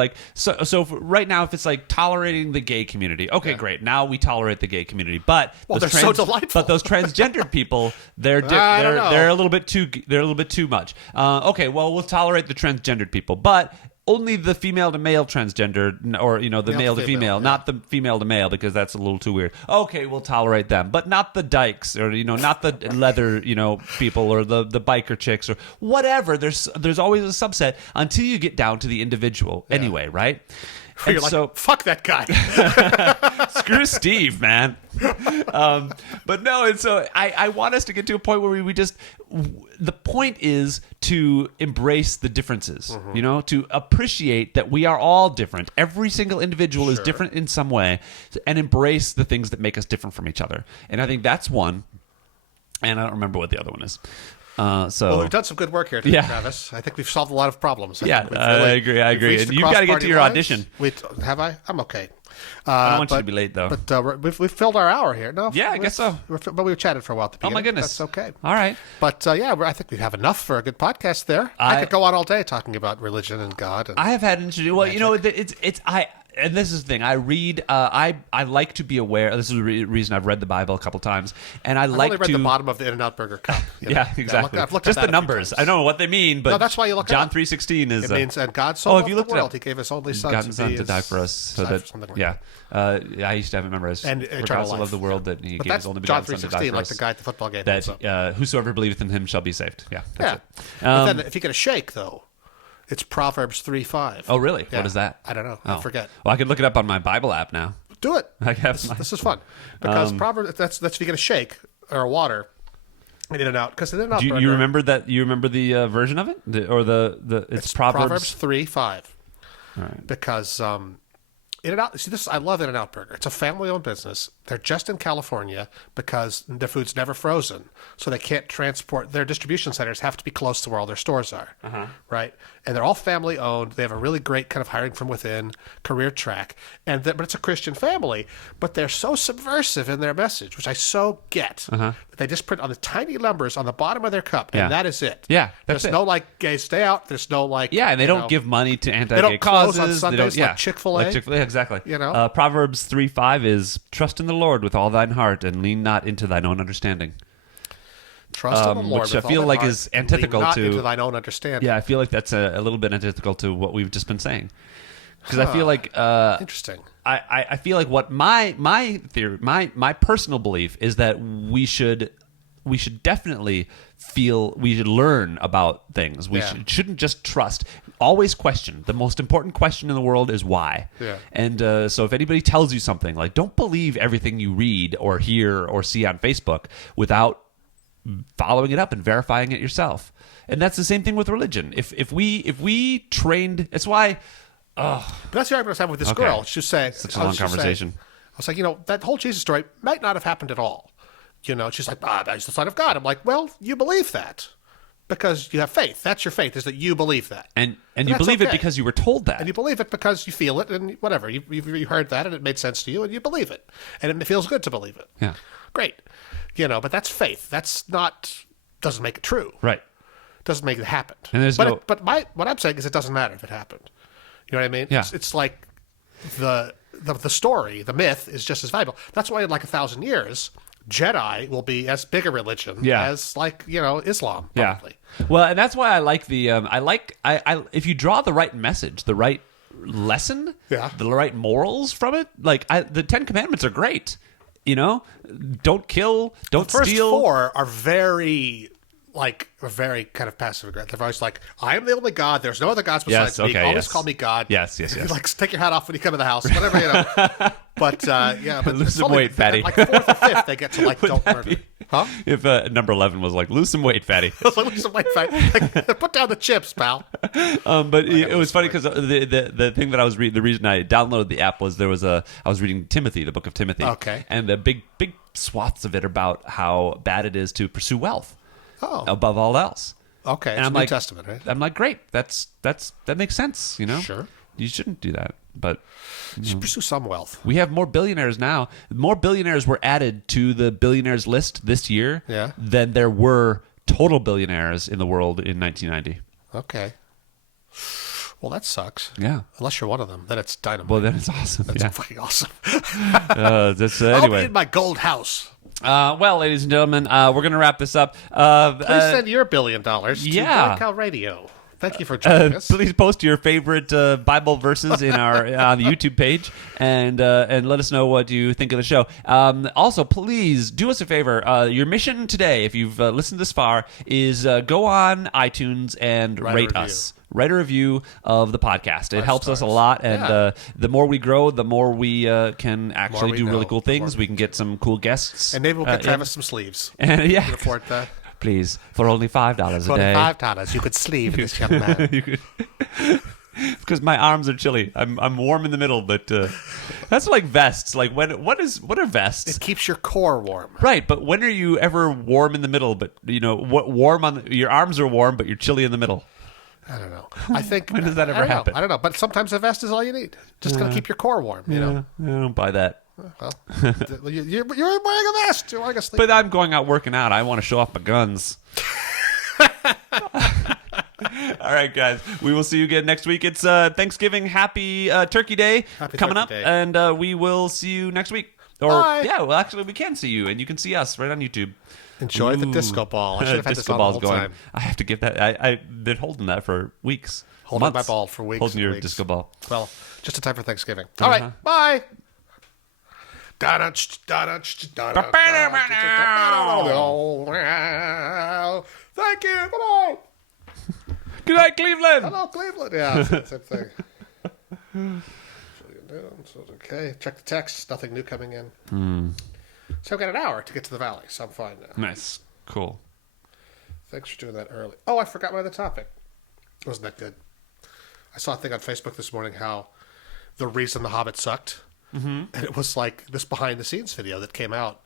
right now, if it's like tolerating the gay community, okay, great. Now we tolerate the gay community, but they're so delightful. But those transgendered people, they're I don't know. they're a little bit too much. Okay, well, we'll tolerate the transgendered people, but only the female to male transgender, or the male to female, not the female to male, because that's a little too weird. Okay, we'll tolerate them, but not the dykes, or not the leather people, or the biker chicks, or whatever. There's always a subset until you get down to the individual. Anyway, right? You're like, fuck that guy. Screw Steve, man. But no, and so I want us to get to a point where we just. The point is to embrace the differences, to appreciate that we are all different. Every single individual is different in some way, and embrace the things that make us different from each other. And I think that's one. And I don't remember what the other one is. Well, we've done some good work here today, Travis. I think we've solved a lot of problems. I agree. And you've got to get to your audition. Have I? I'm okay. I don't want you to be late, though. But we've filled our hour here. No, yeah, I guess so. But we've chatted for a while at the beginning. Oh my goodness, that's okay. All right. But I think we have enough for a good podcast there. I could go on all day talking about religion and God. And I have had interesting. Well, and this is the thing. I read. I like to be aware. This is the reason I've read the Bible a couple times, and I've only read the bottom of the In-N-Out Burger cup. Yeah, exactly. I've looked just at that the numbers. I don't know what they mean, but no, that's why you look. John 3:16 is. It means, and God so loved the world, He gave His only Son to die for us, so that I used to have it memorized. And for eternal God so life. loved the world that He But gave that's His only John begotten Son to die for like us. the guy at the football game. That whosoever believeth in Him shall be saved. Yeah. That's it. But then if you get a shake though. It's Proverbs 3:5. Oh, really? Yeah. What is that? I don't know. I forget. Well, I could look it up on my Bible app now. Do it. I have This is fun because Proverbs. That's if you get a shake or a water. In and out, because In and Out. Do you remember that? You remember the version of it, it's Proverbs 3:5. All right. Because In and Out. See, I love In and Out Burger. It's a family-owned business. They're just in California because their food's never frozen, so they can't transport. Their distribution centers have to be close to where all their stores are, right? And they're all family-owned. They have a really great kind of hiring from within career track, but it's a Christian family. But they're so subversive in their message, which I so get. They just print on the tiny numbers on the bottom of their cup, and that is it. Yeah, there's no like gay stay out. There's no like and they don't give money to anti-gay they don't causes. close on Sundays they don't, like Chick-fil-A. Like Chick-fil-A, exactly. You know? Proverbs 3:5 is trust in the Lord with all thine heart and lean not into thine own understanding. Trust in the Lord, which I feel like is antithetical not to into thine own understanding. Yeah, I feel like that's a little bit antithetical to what we've just been saying. Because I feel like interesting. I feel like what my theory, my personal belief is that we should definitely we should learn about things. We shouldn't just trust. Always question. The most important question in the world is why. Yeah. And so if anybody tells you something, like don't believe everything you read or hear or see on Facebook without following it up and verifying it yourself. And that's the same thing with religion. If we trained, it's why. But that's the argument I was having with this girl. She was saying, such a long conversation. I was like, that whole Jesus story might not have happened at all. She's like, he's the Son of God. I'm like, well, you believe that because you have faith. That's your faith, is that you believe that. And you believe it because you were told that. And you believe it because you feel it and whatever. You heard that and it made sense to you and you believe it. And it feels good to believe it. Yeah. Great. But that's faith. That's not, doesn't make it true. Right. Doesn't make it happen. And there's but what I'm saying is it doesn't matter if it happened. You know what I mean? Yeah. It's like the story, the myth is just as valuable. That's why in like 1,000 years, Jedi will be as big a religion as Islam. Probably. Yeah. Well, and that's why I like the if you draw the right message, the right lesson, the right morals from it, like the 10 Commandments are great. Don't kill, don't steal. The first 4 are very kind of passive aggressive. They're always like, I am the only God. There's no other gods besides me. Always call me God. Yes. Like, take your hat off when you come to the house. Whatever, But lose some weight, fatty. Like 4th or 5th, they get to like don't murder. Huh? If number 11 was like, lose some weight, fatty. Lose some weight, fatty. Like, put down the chips, pal. But it was funny because the thing that I was reading, the reason I downloaded the app was I was reading Timothy, the book of Timothy. Okay. And the big swaths of it about how bad it is to pursue wealth. Above all else. Okay, and it's I'm New like, Testament, right? I'm like, great. That makes sense. Sure. You shouldn't do that, but you should pursue some wealth. We have more billionaires now. More billionaires were added to the billionaires list this year than there were total billionaires in the world in 1990. Okay. Well, that sucks. Yeah. Unless you're one of them, then it's dynamite. Well, then it's awesome. That's fucking awesome. Anyway. I'll be in my gold house. Well, ladies and gentlemen, we're going to wrap this up. Please send your $1 billion to Blackout Radio. Thank you for joining us. Please post your favorite Bible verses in our on the YouTube page and let us know what you think of the show. Also, please do us a favor. Your mission today, if you've listened this far, is go on iTunes and rate us. Write a review of the podcast. It helps us a lot, and the more we grow, the more we can actually do really cool things. We can get some cool guests, and maybe we'll get Travis some sleeves. And you can afford that. Please, for only $5 a day. For only $5, you could sleeve this young man. Because my arms are chilly. I'm warm in the middle, but that's like vests. Like what are vests? It keeps your core warm. Right, but when are you ever warm in the middle? But what warm your arms are warm, but you're chilly in the middle. I don't know. I think when does that ever happen? I don't know. But sometimes a vest is all you need. Just gonna keep your core warm. You know. I don't buy that. Well, you're wearing a vest. You're wearing a sleeve. But I'm going out working out. I want to show off my guns. All right, guys. We will see you again next week. It's Thanksgiving. Happy Turkey Day coming up, and we will see you next week. Or Bye. Yeah, well, actually, we can see you, and you can see us right on YouTube. Enjoy the disco ball. I should have had this on the whole time. I have to give that. I've been holding that for weeks. Holding my ball for weeks. Holding your disco ball. Well, just in time for Thanksgiving. All right, bye. Thank you. Bye-bye. Good night, Cleveland. Hello, Cleveland. Yeah, same thing. So, okay, check the text. Nothing new coming in. So I've got an hour to get to the valley, so I'm fine now. Nice. Cool. Thanks for doing that early. Oh, I forgot my other topic. Wasn't that good? I saw a thing on Facebook this morning how the reason The Hobbit sucked, and it was like this behind-the-scenes video that came out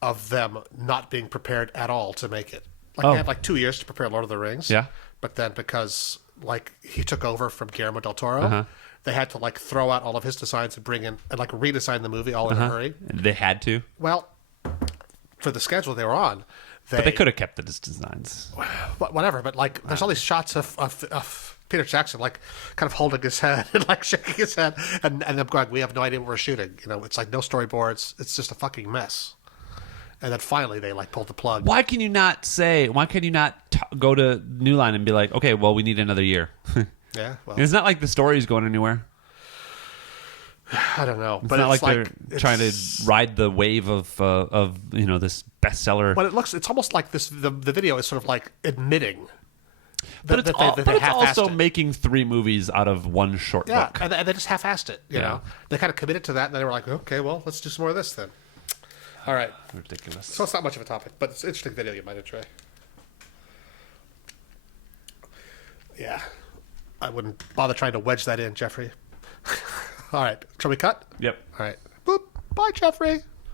of them not being prepared at all to make it. Like they had like 2 years to prepare Lord of the Rings. Yeah. But then because like he took over from Guillermo del Toro, they had to like throw out all of his designs and bring in and like redesign the movie all in a hurry. They had to. Well, for the schedule they were on, But they could have kept the designs. whatever. But like, there's all these shots of Peter Jackson like kind of holding his head and like shaking his head, and them going, "We have no idea what we're shooting." You know, it's like no storyboards. It's just a fucking mess. And then finally they like pulled the plug. Why can you not go to New Line and be like, okay, well, we need another year? Yeah, well, It's not like the story's going anywhere. I don't know, It's but not like it's they're trying to ride the wave of this bestseller. But it's almost like this. The video is sort of like admitting. But it's also making 3 movies out of one short book. Yeah, and they just half-assed it. You know, they kind of committed to that, and then they were like, okay, well, let's do some more of this then. All right. Ridiculous. So it's not much of a topic, but it's an interesting video you might enjoy. Yeah. I wouldn't bother trying to wedge that in, Jeffrey. All right. Shall we cut? Yep. All right. Boop. Bye, Jeffrey.